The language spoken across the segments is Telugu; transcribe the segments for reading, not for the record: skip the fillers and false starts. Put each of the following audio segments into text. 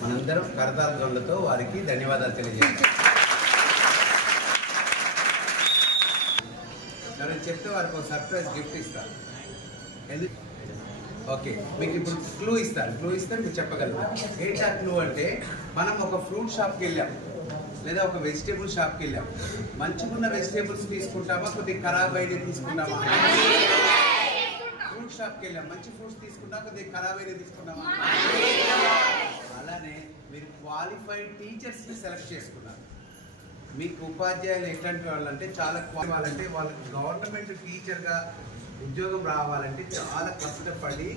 మనందరం కరతాల ధ్వనులతో వారికి ధన్యవాదాలు తెలియజేస్తాం. ఎవరైనా చెప్తే వారికి ఒక సర్ప్రైజ్ గిఫ్ట్ ఇస్తారు. ఓకే, మీకు ఇప్పుడు క్లూ ఇస్తాను. క్లూ ఇస్తే మీరు చెప్పగలుగుతారు. ఏంటా క్లూ అంటే, మనం ఒక ఫ్రూట్ షాప్కి వెళ్ళాం లేదా ఒక వెజిటేబుల్ షాప్కి వెళ్ళాం. మంచిగున్న వెజిటేబుల్స్ తీసుకుంటామా, కొద్దిగా ఖరాబ్ అయినవి తీసుకుంటామా? ఫ్రూట్ షాప్కి వెళ్ళాం, మంచి ఫ్రూట్స్ తీసుకుంటామా, కొద్దిగా ఖరాబ్ అయినవి తీసుకుంటామా? అలానే మీరు క్వాలిఫైడ్ టీచర్స్ని సెలెక్ట్ చేసుకున్నారు. మీకు ఉపాధ్యాయులు ఎట్లాంటి వాళ్ళంటే చాలా వాళ్ళంటే వాళ్ళకి గవర్నమెంట్ టీచర్గా ఉద్యోగం రావాలంటే చాలా కష్టపడి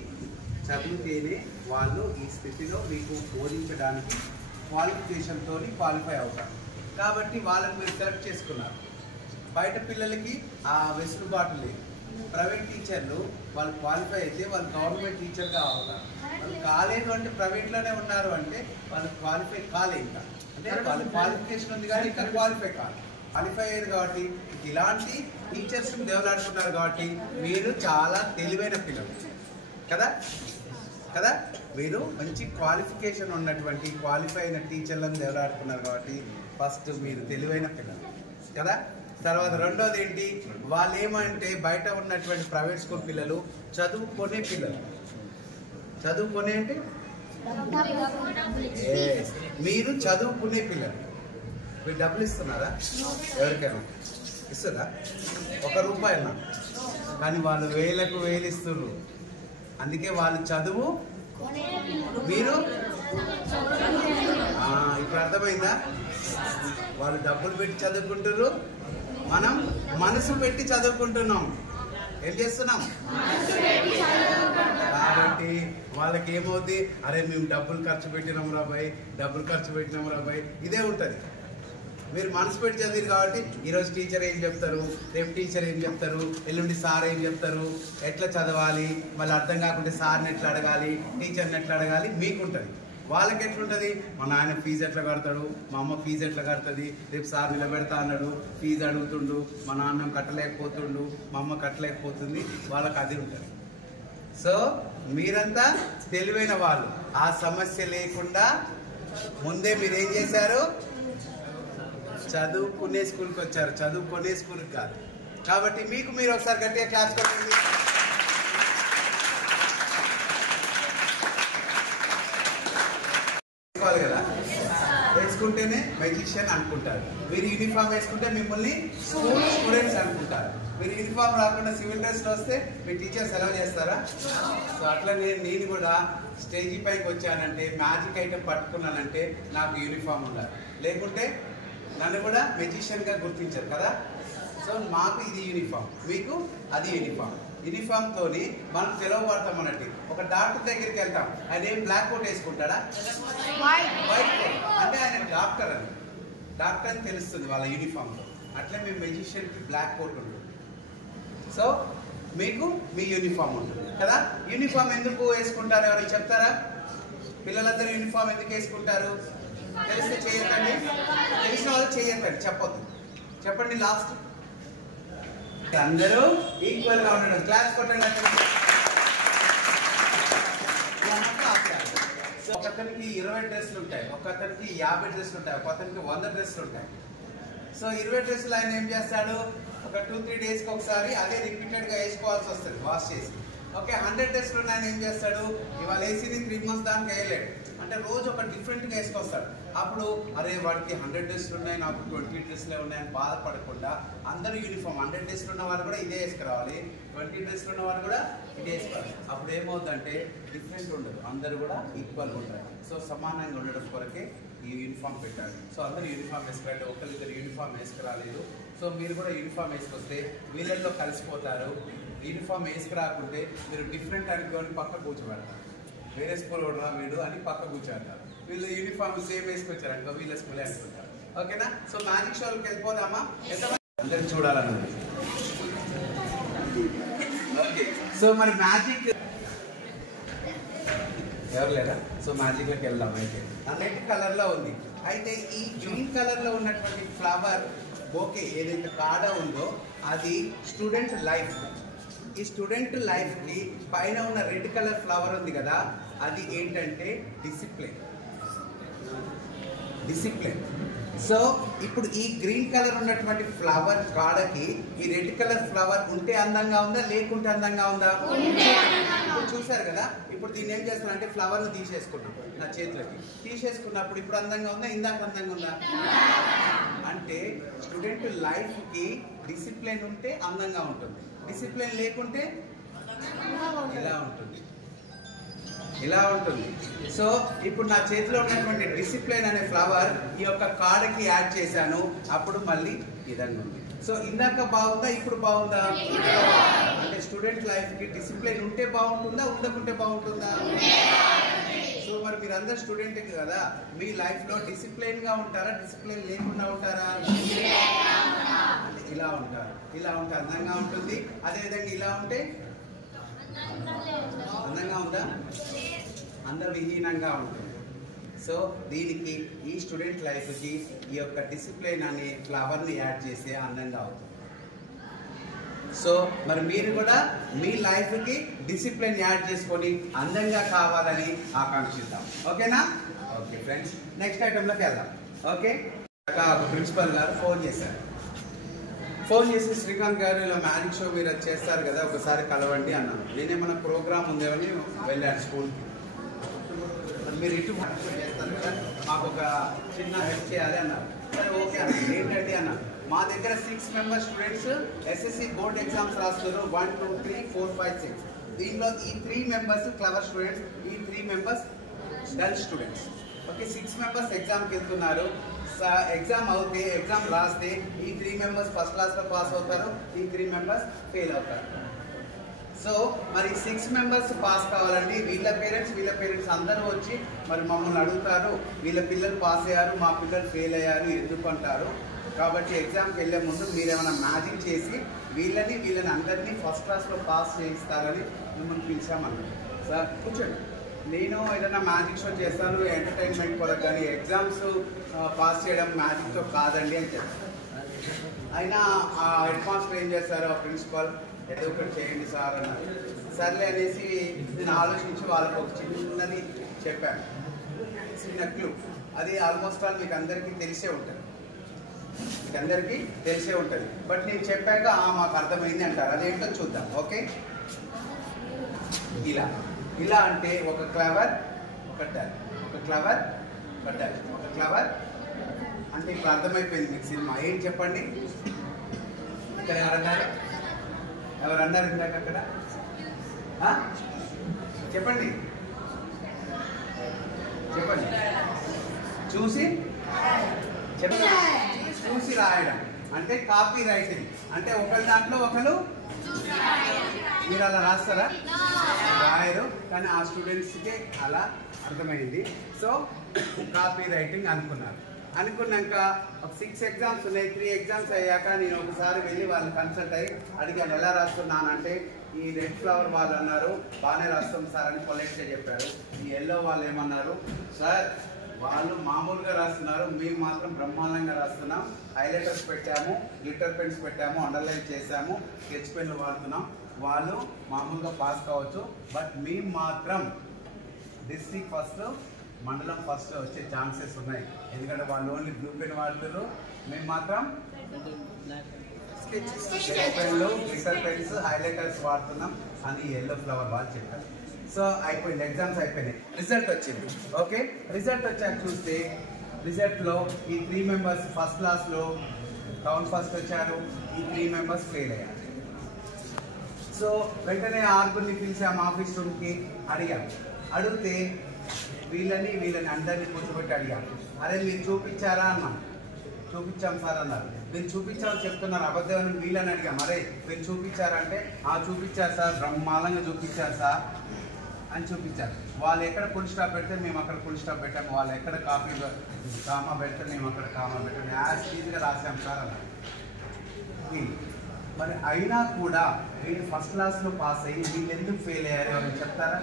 చదివితేనే వాళ్ళు ఈ స్థితిలో మీకు బోధించడానికి క్వాలిఫికేషన్తో క్వాలిఫై అవుతారు. కాబట్టి వాళ్ళని మీరు సెలెక్ట్ చేసుకున్నారు. బయట పిల్లలకి ఆ వెసులుబాటు లేదు. ప్రైవేట్ టీచర్లు వాళ్ళు క్వాలిఫై అయితే వాళ్ళు గవర్నమెంట్ టీచర్గా అవుతారు. వాళ్ళు కాలేదు అంటే ప్రైవేట్లోనే ఉన్నారు అంటే వాళ్ళు క్వాలిఫై కాలే. ఇంకా అంటే వాళ్ళ క్వాలిఫికేషన్ ఉంది కానీ ఇంకా క్వాలిఫై కాదు. క్వాలిఫై అయ్యారు కాబట్టి ఇలాంటి టీచర్స్ని దేవులాడుతున్నారు కాబట్టి మీరు చాలా తెలివైన పిల్లలు కదా కదా మీరు మంచి క్వాలిఫికేషన్ ఉన్నటువంటి క్వాలిఫై అయిన టీచర్లను దేవులాడుతున్నారు కాబట్టి ఫస్ట్ మీరు తెలివైన పిల్లలు కదా. తర్వాత రెండోది ఏంటి, వాళ్ళు ఏమంటే బయట ఉన్నటువంటి ప్రైవేట్ స్కూల్ పిల్లలు చదువుకునే పిల్లలు. చదువుకునే అంటే మీరు చదువుకునే పిల్లలు. మీరు డబ్బులు ఇస్తున్నారా? ఎవరికైనా ఇస్తుందా? ₹1 కానీ వాళ్ళు వేలకు వేలు ఇస్తున్నారు. అందుకే వాళ్ళు చదువు, మీరు ఇప్పుడు అర్థమైందా? వాళ్ళు డబ్బులు పెట్టి చదువుకుంటున్నారు, మనం మనసు పెట్టి చదువుకుంటున్నాం. ఏం చేస్తున్నాం? కాబట్టి వాళ్ళకి ఏమవుతుంది, అరే మేము డబ్బులు ఖర్చు పెట్టినాం రాబాయ్, డబ్బులు ఖర్చు పెట్టినాం రాబాయ్, ఇదే ఉంటుంది. మీరు మనసు పెట్టి చదివారు కాబట్టి ఈరోజు టీచర్ ఏం చెప్తారు, రేపు టీచర్ ఏం చెప్తారు, ఎల్లుండి సార్ ఏం చెప్తారు, ఎట్లా చదవాలి, మళ్ళీ అర్థం కాకుంటే సార్ని ఎట్లా అడగాలి, టీచర్ని ఎట్లా అడగాలి మీకుంటుంది. వాళ్ళకి ఎట్లుంటుంది, మా నాయన ఫీజు ఎట్లా కడతాడు, మా అమ్మ ఫీజు ఎట్లా కడుతుంది, రేపు సార్ నిలబెడతా అన్నాడు, ఫీజు అడుగుతుండు, మా నాన్న కట్టలేకపోతుండు, మా అమ్మ కట్టలేకపోతుంది, వాళ్ళకి అది ఉంటుంది. సో మీరంతా తెలివైన వాళ్ళు. ఆ సమస్య లేకుండా ముందే మీరు ఏం చేశారు, చదువుకునే స్కూల్కి వచ్చారు, చదువుకునే స్కూల్కి కాదు. కాబట్టి మీకు మీరు ఒకసారి గట్టిగా క్లాస్ కొట్టండి. కదా వేసుకుంటేనే మెజిషియన్ అనుకుంటారు. మీరు యూనిఫామ్ వేసుకుంటే మిమ్మల్ని స్కూల్ స్టూడెంట్స్ అనుకుంటారు. మీరు యూనిఫామ్ రాకుండా సివిల్ డ్రెస్లో వస్తే మీ టీచర్స్ ఎలా చేస్తారా? సో అట్లా నేను కూడా స్టేజీ పైకి వచ్చానంటే, మ్యాజిక్ ఐటెం పట్టుకున్నానంటే నాకు యూనిఫామ్ ఉండాలి, లేకుంటే నన్ను కూడా మెజిషియన్గా గుర్తించారు కదా. సో మాకు ఇది యూనిఫామ్, మీకు అది యూనిఫామ్. యూనిఫామ్తో మనం పిలువబడతాం అన్నట్టు. ఒక డాక్టర్ దగ్గరికి వెళ్తాం, ఆయన ఏం బ్లాక్ కోట్ వేసుకుంటాడా? White coat. అంటే ఆయన డాక్టర్ అని, డాక్టర్ అని తెలుస్తుంది వాళ్ళ యూనిఫామ్తో. అట్లా మీ మెజిషియన్కి బ్లాక్ కోట్ ఉంటుంది. సో మీకు మీ యూనిఫామ్ ఉంటుంది కదా. యూనిఫామ్ ఎందుకు వేసుకుంటారు ఎవరికి చెప్తారా? పిల్లలందరూ యూనిఫామ్ ఎందుకు వేసుకుంటారు తెలిస్తే చేయకండి, తెలిసిన వాళ్ళు చేయకండి, చెప్పొద్దు. చెప్పండి లాస్ట్. అందరూ ఈక్వల్ గా ఉండడం. క్లాస్ కొట్టండి. ఒకతనికి 20 డ్రెస్సులు ఉంటాయి, ఒకతనికి 50 డ్రెస్సులు ఉంటాయి, ఒకతనికి 100 డ్రెస్సులు ఉంటాయి. సో 20 డ్రెస్సులు ఆయన ఏం చేస్తాడు, ఒక 2-3 డేస్కి ఒకసారి అదే రిపీటెడ్గా వేసుకోవాల్సి వస్తుంది వాష్ చేసి. ఓకే, 100 డ్రెస్సులు ఉన్నాయని ఏం చేస్తాడు, ఇవాళ వేసింది 3 months దానికి వేయలేడు. అంటే రోజు ఒక డిఫరెంట్గా వేసుకొస్తాడు. అప్పుడు అరే వాడికి 100 డ్రెస్సులు ఉన్నాయి, నాకు 20 డ్రెస్సులే ఉన్నాయని బాధపడకుండా అందరూ యూనిఫామ్ 100 డ్రెస్సులు ఉన్న వాళ్ళు కూడా ఇదే వేసుకురావాలి, 20 డ్రెస్సులు ఉన్న వాళ్ళు కూడా ఇదే వేసుకోవాలి. అప్పుడు ఏమవుతుందంటే డిఫరెంట్ ఉండదు, అందరూ కూడా ఈక్వల్ ఉంటారు. సో సమానంగా ఉండడం కొరకే ఈ యూనిఫామ్ పెట్టాడు. సో అందరూ యూనిఫామ్ వేసుకురండి. ఒకరిద్దరు యూనిఫామ్ వేసుకురాలేదు. సో మీరు కూడా యూనిఫామ్ వేసుకొస్తే వీళ్ళల్లో కలిసిపోతారు. యూనిఫామ్ వేసుకురాకుంటే మీరు డిఫరెంట్ అనుకోని పక్క కూర్చోబెడతారు. వేరే స్కూల్ కూడా వీడు అని పక్క కూర్చోబెడతారు. వీళ్ళు యూనిఫామ్ సేమ్ వేసుకొచ్చారు అనుకో, వీళ్ళ స్కూలే అనుకుంటారు. ఓకేనా? సో మ్యాజిక్ షోకి వెళ్ళిపోదామా? ఎంతమంది అందరు చూడాలన్నది. ఓకే, సో మరి మ్యాజిక్ ఎవరు లేదా? సో మ్యాజిక్లోకి వెళ్దాం. అయితే రెడ్ కలర్లో ఉంది. అయితే ఈ గ్రీన్ కలర్లో ఉన్నటువంటి ఫ్లవర్ బోకే ఏదైతే కాడ ఉందో అది స్టూడెంట్ లైఫ్. ఈ స్టూడెంట్ లైఫ్కి పైన ఉన్న రెడ్ కలర్ ఫ్లవర్ ఉంది కదా, అది ఏంటంటే డిసిప్లిన్. సో ఇప్పుడు ఈ గ్రీన్ కలర్ ఉన్నటువంటి ఫ్లవర్ కాడకి ఈ రెడ్ కలర్ ఫ్లవర్ ఉంటే అందంగా ఉందా, లేకుంటే అందంగా ఉందా? చూసారు కదా. ఇప్పుడు దీన్ని ఏం చేస్తున్నా అంటే ఫ్లవర్ని తీసేసుకున్నాం నా చేతులకి. తీసేసుకున్నప్పుడు ఇప్పుడు అందంగా ఉందా, ఇందాక అందంగా ఉందా? అంటే స్టూడెంట్ లైఫ్కి డిసిప్లిన్ ఉంటే అందంగా ఉంటుంది, డిసిప్లిన్ లేకుంటే ఇలా ఉంటుంది. సో ఇప్పుడు నా చేతిలో ఉన్నటువంటి డిసిప్లిన్ అనే ఫ్లవర్ ఈ యొక్క కాడకి యాడ్ చేశాను, అప్పుడు మళ్ళీ విధంగా ఉంది. సో ఇందాక బాగుందా, ఇప్పుడు బాగుందా? అంటే స్టూడెంట్ లైఫ్కి డిసిప్లిన్ ఉంటే బాగుంటుందా, ఉండకుంటే బాగుంటుందా? సో మరి మీరందరూ స్టూడెంట్ కదా, మీ లైఫ్లో డిసిప్లిన్గా ఉంటారా, డిసిప్లిన్ లేకుండా ఉంటారా? అంటే ఇలా ఉంటారు. ఇలా ఉంటే అందంగా ఉంటుంది. అదేవిధంగా ఇలా ఉంటే అందంగా ఉందా, అందవిహీనంగా ఉంటుంది. సో దీనికి ఈ స్టూడెంట్ లైఫ్కి ఈ యొక్క డిసిప్లిన్ అనే ఫ్లవర్ని యాడ్ చేస్తే అందంగా అవుతుంది. సో మరి మీరు కూడా మీ లైఫ్కి డిసిప్లిన్ యాడ్ చేసుకొని అందంగా కావాలని ఆకాంక్షిద్దాం. ఓకేనా? ఓకే ఫ్రెండ్స్, నెక్స్ట్ ఐటెంలోకి వెళ్దాం. ఓకే, ప్రిన్సిపల్ గారు ఫోన్ చేశారు. ఫోన్ చేసి శ్రీకాంత్ గారు ఇలా మ్యాజిక్ షో మీరు చేస్తారు కదా, ఒకసారి కలవండి అన్నాను. నేనేమన్నా ప్రోగ్రామ్ ఉందేమని వెళ్ళాను స్కూల్కి. మీరు ఇటు చేస్తారు కదా, మాకు ఒక చిన్న హెల్ప్ చేయాలి అన్నారు. సరే ఓకే అన్నారు. ఏంటండి అన్నారు, మా దగ్గర 6 members students SSC board exams రాస్తున్నారు. 1, 2, 3, 4, 5, 6. దీనిలో ఈ 3 మెంబర్స్ క్లవర్ స్టూడెంట్స్, ఈ 3 members dull students. Okay, 6 members ఎగ్జామ్కి వెళ్తున్నారు. ఎగ్జామ్ అవుతే, ఎగ్జామ్ రాస్తే ఈ 3 మెంబర్స్ ఫస్ట్ క్లాస్లో పాస్ అవుతారు, ఈ 3 మెంబర్స్ ఫెయిల్ అవుతారు. సో మరి 6 మెంబర్స్ పాస్ కావాలండి. వీళ్ళ పేరెంట్స్ అందరూ వచ్చి మరి మమ్మల్ని అడుగుతారు, వీళ్ళ పిల్లలు పాస్ అయ్యారు, మా పిల్లలు ఫెయిల్ అయ్యారు ఎందుకు అంటారు. కాబట్టి ఎగ్జామ్కి వెళ్ళే ముందు మీరేమైనా మ్యాజిక్ చేసి వీళ్ళని అందరినీ ఫస్ట్ క్లాస్లో పాస్ చేయిస్తారని మిమ్మల్ని పిలిచామన్నారు. సార్ కూర్చోండి, నేను ఏదైనా మ్యాజిక్ షో చేస్తాను ఎంటర్టైన్మెంట్ కొరకు, కానీ ఎగ్జామ్స్ పాస్ చేయడం మ్యాజిక్తో కాదండి అని చెప్పారు. అయినా ఆ హెడ్ మాస్టర్ ఏం చేశారు, ఆ ప్రిన్సిపల్ ఏదో ఒకటి చేయండి సార్ అన్నారు. సర్లే అనేసి నేను ఆలోచించి వాళ్ళకి ఒక చిన్నది చెప్పాను, చిన్న క్లూ. అది ఆల్మోస్ట్ ఆల్ మీకు అందరికీ తెలిసే ఉంటుంది, బట్ నేను చెప్పాక మాకు అర్థమైంది అంటారు. అదేంటో చూద్దాం. ఓకే, ఇలా అంటే ఒక క్లవర్ కట్టాలి, ఒక క్లవర్ అంటే ఇప్పుడు అర్థమైపోయింది మీకు సినిమా. ఏంటి చెప్పండి, ఇక్కడ ఎవరు అన్నారు ఇందాక అక్కడ? చెప్పండి చూసి రాయడం అంటే కాపీ రైటింగ్. అంటే ఒకరి దాంట్లో ఒకరు మీరు అలా రాస్తారా? రాయరు, కానీ ఆ స్టూడెంట్స్కి అలా అర్థమైంది. సో కాపీ రైటింగ్ అనుకున్నాక ఒక 6 ఎగ్జామ్స్ ఉన్నాయి. 3 ఎగ్జామ్స్ అయ్యాక నేను ఒకసారి వెళ్ళి వాళ్ళని కన్సల్ట్ అయ్యి అడిగాను, ఎలా రాస్తున్నానంటే ఈ రెడ్ ఫ్లవర్ వాళ్ళు అన్నారు బాగానే రాస్తాం సార్ అని పొలైట్గా చెప్పారు. ఈ ఎల్లో వాళ్ళు ఏమన్నారు, సార్ వాళ్ళు మామూలుగా రాస్తున్నారు, మేము మాత్రం బ్రహ్మాండంగా రాస్తున్నాం, హైలైటర్స్ పెట్టాము, గ్లిటర్ పెన్స్ పెట్టాము, అండర్లైన్ చేసాము, స్కెచ్ పెన్లు వాడుతున్నాం, వాళ్ళు మామూలుగా పాస్ కావచ్చు, బట్ మేము మాత్రం డిస్ట్రిక్ట్ ఫస్ట్, మండలం ఫస్ట్ వచ్చే ఛాన్సెస్ ఉన్నాయి. ఎందుకంటే వాళ్ళు ఓన్లీ బ్లూ పెన్ వాడుతారు, మేము మాత్రం స్కెచ్ పెన్లు, గ్లిటర్ పెన్స్, హైలైటర్స్ వాడుతున్నాం అని ఎల్లో ఫ్లవర్ వాళ్ళు చెప్పారు. సో అయిపోయింది, ఎగ్జామ్స్ అయిపోయినాయి, రిజల్ట్ వచ్చింది. ఓకే, రిజల్ట్ వచ్చాక చూస్తే రిజల్ట్లో ఈ 3 మెంబర్స్ ఫస్ట్ క్లాస్లో టౌన్ ఫస్ట్ వచ్చారు, ఈ 3 మెంబర్స్ ఫెయిల్ అయ్యారు. సో వెంటనే 6గురిని పిలిచాము ఆఫీస్ రూమ్కి, అడిగితే వీళ్ళని అందరినీ కూర్చోబెట్టి అడిగాను, అరే మీరు చూపించారా అన్నాను. చూపించాం సార్ అన్నారు. మీరు చూపించామని చెప్తున్నారు, అబద్ధం వీళ్ళని అడిగాం, అరే మీరు చూపించారంటే చూపించారు సార్, బ్రహ్మాండంగా చూపించారు సార్ అని చూపించారు. వాళ్ళు ఎక్కడ ఫుల్ స్టాప్ పెడితే మేము అక్కడ ఫుల్ స్టాప్ పెట్టాము, వాళ్ళు ఎక్కడ కామా పెడితే మేము అక్కడ కామా పెట్టాము, యాజ్ ఈజీగా రాసాము సార్ అన్నారు. మరి అయినా కూడా వీళ్ళు ఫస్ట్ క్లాస్లో పాస్ అయ్యి వీళ్ళు ఎందుకు ఫెయిల్ అయ్యారు అని చెప్తారా?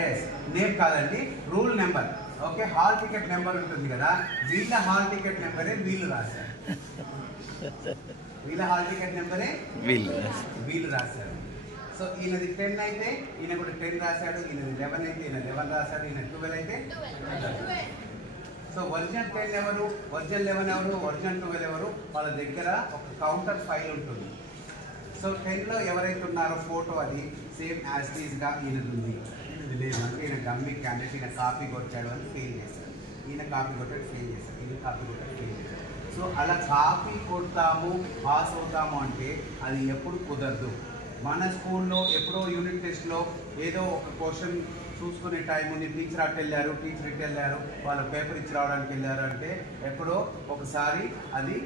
ఎస్, నేమ్ కాదండి, rule number. Okay, hall ticket number ఉంటుంది కదా, వీళ్ళ హాల్ టికెట్ నెంబరే వీళ్ళు రాశారు. వీళ్ళ హాల్ టికెట్ నెంబరే వీళ్ళు రాశారు. సో ఈయనది 10 అయితే ఈయన కూడా 10 రాశాడు, ఈయనది 11 అయితే ఈయన 11 రాశాడు, ఈయన 12 అయితే. సో ఒరిజినల్ 10 ఎవరు, ఒరిజినల్ 11 ఎవరు, ఒరిజినల్ 12 ఎవరు, వాళ్ళ దగ్గర ఒక కౌంటర్ ఫైల్ ఉంటుంది. సో 10లో ఎవరైతే ఉన్నారో ఫోటో అది సేమ్ యాజ్ టీజ్గా ఈయనది ఉంది. ఇది లేదంటే ఈయన డమ్మీ క్యాండిడేట్, ఈయన కాపీ కొట్టాడు అని ఫెయిల్ చేశారు, ఈయన కాపీ కొట్టాడు ఫెయిల్ చేశారు, ఈయన కాపీ కొట్టాడు ఫెయిల్ చేశారు. సో అలా కాపీ కొడతాము పాస్ అవుతాము అంటే అది ఎప్పుడు కుదరదు. మన స్కూల్లో ఎప్పుడో యూనిట్ టెస్ట్లో ఏదో ఒక క్వశ్చన్ చూసుకునే టైం ఉంది, టీచర్ అటు వెళ్ళారు, టీచర్ ఇటు వెళ్ళారు, వాళ్ళు పేపర్ ఇచ్చి రావడానికి వెళ్ళారు అంటే ఎప్పుడో ఒకసారి అది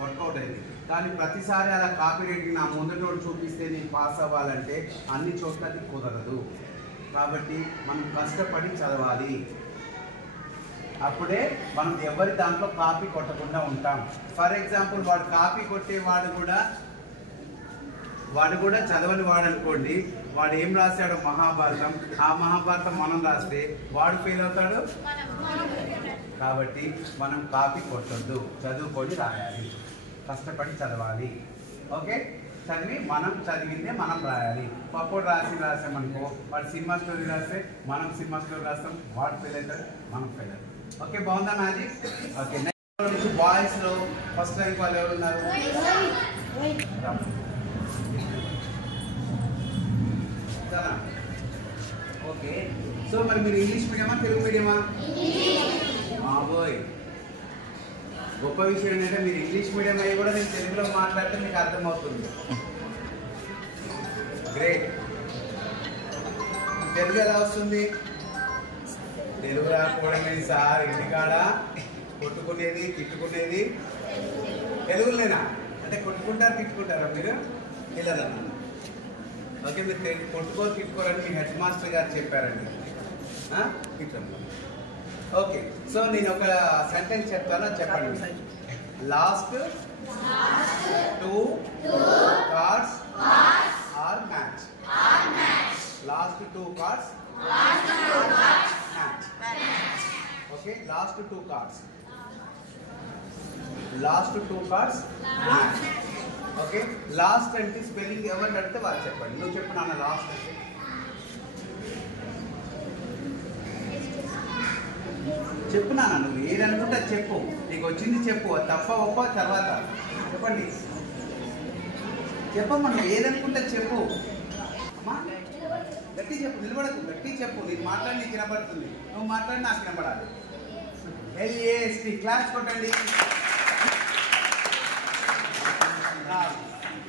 వర్కౌట్ అయింది. కానీ ప్రతిసారి అలా కాపీ రేటింగ్ నా ముందటోడు చూపిస్తే నేను పాస్ అవ్వాలంటే అన్ని చోట్ల అది కుదరదు. కాబట్టి మనం కష్టపడి చదవాలి, అప్పుడే మనం ఎవరి దాంట్లో కాపీ కొట్టకుండా ఉంటాం. ఫర్ ఎగ్జాంపుల్ వాడు కాపీ కొట్టే వాడు కూడా చదవని వాడు అనుకోండి, వాడు ఏం రాశాడు మహాభారతం, ఆ మహాభారతం మనం రాస్తే వాడు ఫెయిల్ అవుతాడు. కాబట్టి మనం కాపీ కొట్టద్దు, చదువుకొని రాయాలి, కష్టపడి చదవాలి. ఓకే, చదివి మనం చదివిందే మనం రాయాలి. పప్పుడు రాసామనుకో, వాడు సినిమా స్టోరీ రాస్తే మనం సినిమా స్టోరీ రాస్తాం, వాడు ఫెయిల్ అవుతాడు, మనం ఫెయిల్ అవుతాం. ఓకే, బాగుందా మ్యాజిక్? ఓకే, నెక్స్ట్ బాయ్స్లో ఫస్ట్ ర్యాంక్ వాళ్ళు ఎవరున్నారు? ఓకే, సో మరి మీరు ఇంగ్లీష్ మీడియమా తెలుగు మీడియమా? బాబోయ్, గొప్ప విషయం ఏంటంటే మీరు ఇంగ్లీష్ మీడియం అయ్యి కూడా నేను తెలుగులో మాట్లాడితే మీకు అర్థమవుతుంది. గ్రేట్. తెలుగు ఎలా వస్తుంది? తెలుగు రాకపోవడం సార్, ఇంటికాడ కొట్టుకునేది తిట్టుకునేది తెలుగులోనేనా? అంటే కొట్టుకుంటారు తిట్టుకుంటారా మీరు? పిల్లలన్నా ఓకే, మీరు కొట్టుకోరు తిట్టుకోరని మీ హెడ్ మాస్టర్ గారు చెప్పారండి. ఓకే, సో నేను ఒక సెంటెన్స్ చెప్తాను, చెప్పండి. Last 2 cards are match. Last 2 cards match. Okay, last 2 cards. Last 2 cards match. Okay, last అంటే స్పెల్లింగ్ ఎవరు అడిగితే వాళ్ళు చెప్పండి. నువ్వు చెప్పు నాన్న, లాస్ట్ అంటే చెప్పు నాన్న, నువ్వు ఏదనుకుంటా చెప్పు, నీకు వచ్చింది చెప్పు, తప్ప ఒప్ప తర్వాత చెప్పండి. చెప్పమ్మా, నువ్వు ఏదనుకుంటా చెప్పు. అమ్మా గట్టి చెప్పు, నిలబడకు, గట్టి చెప్పు. నేను మాట్లాడి నీకు వినపడుతుంది, నువ్వు మాట్లాడి నాకు వినపడాలి. LAST క్లాస్ కొట్టండి.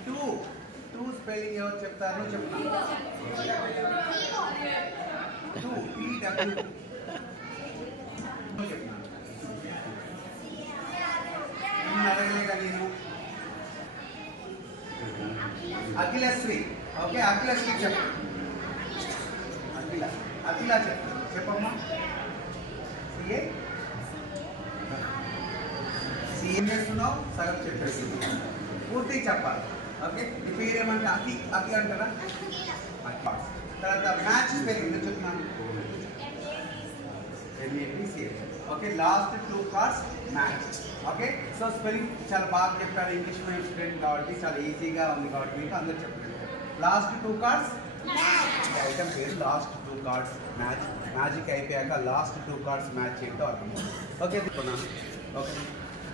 2 స్పెల్లింగ్ ఎవరు చెప్తారు? నువ్వు చెప్తాను. 2 TW అడగలేదా నేను? అఖిలశ్రీ. ఓకే, అఖిలశ్రీ చెప్పు. అఖిల చెప్పమ్మా. ఏం చేస్తున్నావు? సగం చెప్పేసి పూర్తిగా చెప్పాలి. ఓకే, నీ పేరేమంటే అఖి అంటారా? తర్వాత మ్యాచ్ స్పెల్లింగ్ చెప్తున్నాను. Okay, last 2 cards match. Okay, so spelling చాలా బాగా చెప్పారు. ఇంగ్లీష్ మీడియం స్టూడెంట్ కాబట్టి చాలా ఈజీగా ఉంది కాబట్టి మీకు అందరూ చెప్పండి. లాస్ట్ 2 కార్డ్స్ ఐటమ్ పేరు లాస్ట్ 2 కార్డ్స్ మ్యాచ్. మ్యాజిక్ అయిపోయాక లాస్ట్ 2 కార్డ్స్ మ్యాచ్ ఏంటో అర్థం. ఓకే, తీసుకున్నాను. Okay,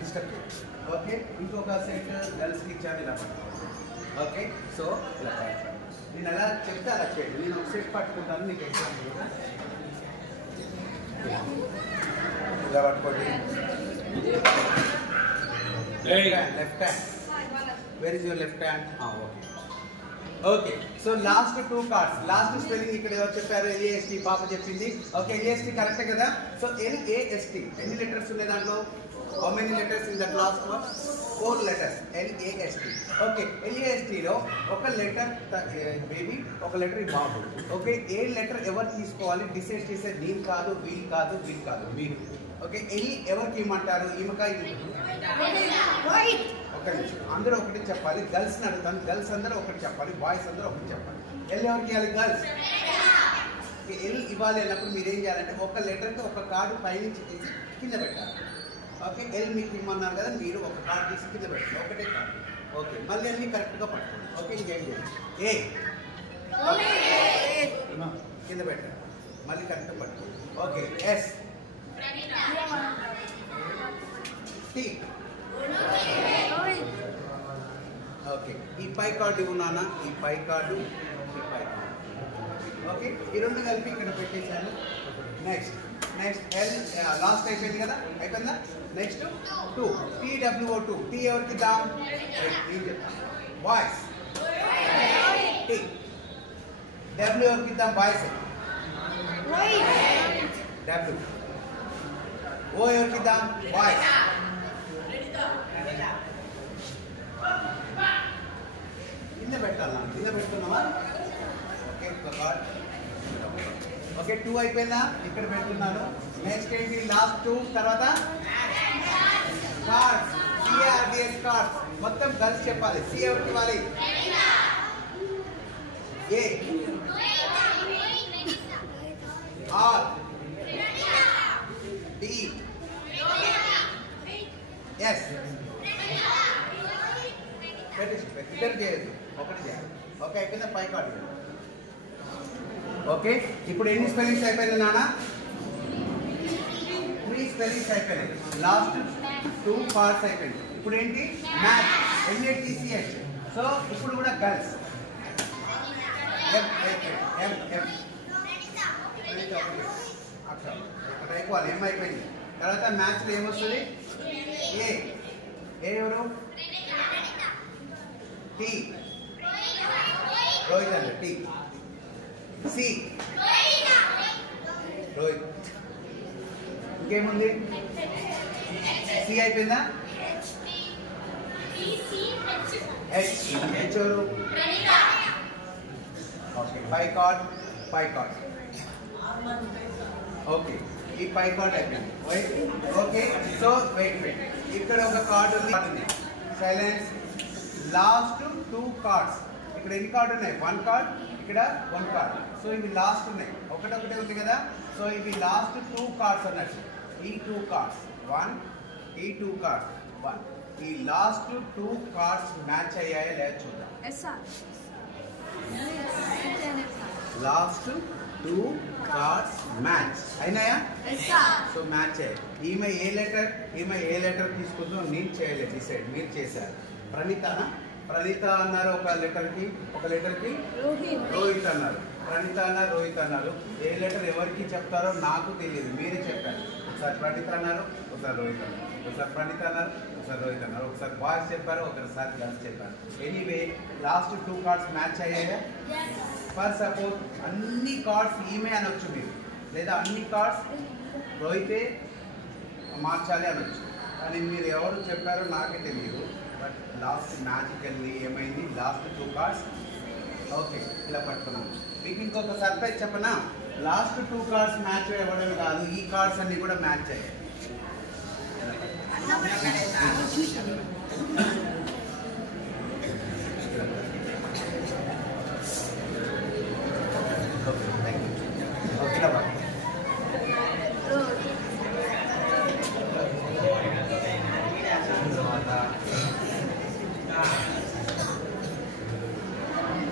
disturb. ఓకే, ఇంకొక సెట్ గర్ల్స్కి ఇచ్చాను ఇలా. ఓకే, సో ఇలా నేను ఎలా చెప్తే అలా చేయండి. నేను ఒక సెట్ పట్టుకుంటాను, నీకు ఎగ్జామ్ ఇలా పట్టుకోండి. Left hand. Where is your left hand? Okay. Okay, so last 2 cards. Last spelling ఇక్కడ ఎవరు చెప్పారు? LAST పాప చెప్పింది. ఓకే, LAST కరెక్టే కదా? సో LAST ఎన్ని లెటర్స్ ఉన్నాయి దాంట్లో? How many letters in that last one? 4 letters. LAST. Okay, LAST లో ఒక లెటర్ బేబీ, ఒక లెటర్ బాబు. ఓకే, ఏ లెటర్ ఎవరు తీసుకోవాలి డిసైడ్ చేసే నేను కాదు, వీళ్ళు కాదు, వీళ్ళు కాదు, మీరు. ఓకే, ఎవరికి ఇమ్మంటారు? ఈమెకా? ఒక నిమిషం, అందరూ ఒకటి చెప్పాలి. గర్ల్స్ని అడుగుతాను, గర్ల్స్ అందరూ ఒకటి చెప్పాలి, బాయ్స్ అందరూ ఒకటి చెప్పాలి. ఎవరికి ఇవ్వాలి? గర్ల్స్. ఎల్ ఇవ్వాలి అన్నప్పుడు మీరు ఏం చేయాలంటే ఒక లెటర్కి ఒక కార్డు పైనుంచి తీసి కింద పెట్టాలి. ఓకే, ఎల్ మీకు ఇమ్మన్నారు కదా, మీరు ఒక కార్డు తీసి కింద పెట్టాలి, ఒకటే కార్డు. ఓకే, మళ్ళీ అన్ని కరెక్ట్గా పట్టుకోండి. ఓకే, ఇంకేం చేయండి. ఏ కింద పెట్టండి, మళ్ళీ కరెక్ట్గా పట్టుకోండి. Okay, S T. ఓకే, ఈ పై కార్డు ఉన్నానా, ఈ పై కార్డు, ఈ పై కార్డు. ఓకే, ఈ రెండు కలిపి ఇక్కడ పెట్టేశాను. నెక్స్ట్ ఎల్ లాస్ట్ అయిపోయింది కదా, అయిపోయిందా? Next 2 TWO2. టీ ఎవరికి ఇద్దాం? ఏం చెప్తాం? బాయ్స్. టీ డబ్ల్యూ ఎవరికి ఇద్దాం? బాయ్స్. డబ్ల్యూ. ఓ ఎవరికి ఇద్దాం? బాయ్స్. కింద పెట్టాలా? కింద పెట్టుకున్నామా? ఓకే, ఒక కార్డ్. ఓకే, 2 అయిపోయిందా? ఇక్కడ పెట్టుకున్నాను. నెక్స్ట్ ఏంటి? లాస్ట్ 2 తర్వాత కార్డ్స్. CRDS కార్డ్స్ మొత్తం కలిసి చెప్పాలి. సి ఎవరికి ఇవ్వాలి? ఏ ఆర్ డి ఎస్. ఇద్దరు చేయొద్దు, ఒకటి చేయాలి. ఓకే, అయిపోయిందా? పై కార్డు. ఓకే, ఇప్పుడు ఎన్ని స్పెల్లింగ్స్ అయిపోయినాయి నాన్న? 3 స్పెల్లింగ్స్ అయిపోయినాయి. లాస్ట్ 2 కార్డ్స్ అయిపోయింది. ఇప్పుడు ఏంటి? మ్యాథ్. MATCH. సో ఇప్పుడు కూడా గర్ల్స్. అక్కడ అయిపోవాలి. ఏం అయిపోయింది? తర్వాత మ్యాథ్స్లో ఏమొస్తుంది? ఏ ఎవరు? టీ రోహిత్ అంటే టీ. సి రోహిత్. ఇంకేముంది? సి అయిపోయిందా? హెచ్ ఎవరు? ఓకే, పై కార్డ్. ఓకే, ఈ పై కార్డ్ అయిపోయింది. ఓకే, సో వెయిట్ ఇక్కడ ఒక కార్డు ఉంది. సైలెన్స్. Last 2 cards. ఇక్కడ ఎన్ని కార్డు ఉన్నాయి? 1 కార్డ్, ఇక్కడ 1 కార్డ్. సో ఇవి లాస్ట్ ఉన్నాయి. ఒకటే ఉంది కదా. సో ఇవి లాస్ట్ 2 కార్డ్స్ అన్నట్టు. ఈ 2 కార్డ్స్ 1, ఈ 2 కార్డ్స్ 1. ఈ లాస్ట్ 2 కార్డ్స్ మ్యాచ్ అయ్యాయా లేదా చూద్దాం. లాస్ట్ 2 కార్డ్స్ మ్యాచ్ అయినాయా? సో మ్యాచ్ అయ్యాయి. ఈమె ఏ లెటర్ తీసుకుందో నేను చేయలేదు, డిసైడ్ మీరు చేశారు. ప్రణీత అన్నారు ఒక లెటర్కి రోహిత్ అన్నారు. ప్రణీత అన్నారు, రోహిత్ అన్నారు. ఏ లెటర్ ఎవరికి చెప్తారో నాకు తెలియదు, మీరే చెప్పారు. ఒకసారి ప్రణీత అన్నారు, ఒకసారి రోహిత్ అన్నారు. ఒకసారి ప్రణీత అన్నారు, ఒకసారి రోహిత్ అన్నారు. ఒకసారి బాయ్స్ చెప్పారు, ఒకసారి గర్ల్స్ చెప్పారు. ఎనీవే లాస్ట్ 2 కార్డ్స్ మ్యాచ్ అయ్యాయా? ఫర్ సపోజ్ అన్ని కార్డ్స్ ఈమె అనొచ్చు మీరు, లేదా అన్ని కార్డ్స్ రోహితే మార్చాలి అనొచ్చు. కానీ మీరు ఎవరు చెప్పారో నాకే తెలియదు. బట్ లాస్ట్ మ్యాజికల్లీ ఏమైంది? Last 2 cards. ఓకే, ఇలా పట్టుకున్నాం. మీకు ఇంకొక సర్ప్రైజ్ చెప్పనా? లాస్ట్ 2 కార్డ్స్ మ్యాచ్ అవ్వడం కాదు, ఈ కార్డ్స్ అన్ని కూడా మ్యాచ్ అయ్యాయి.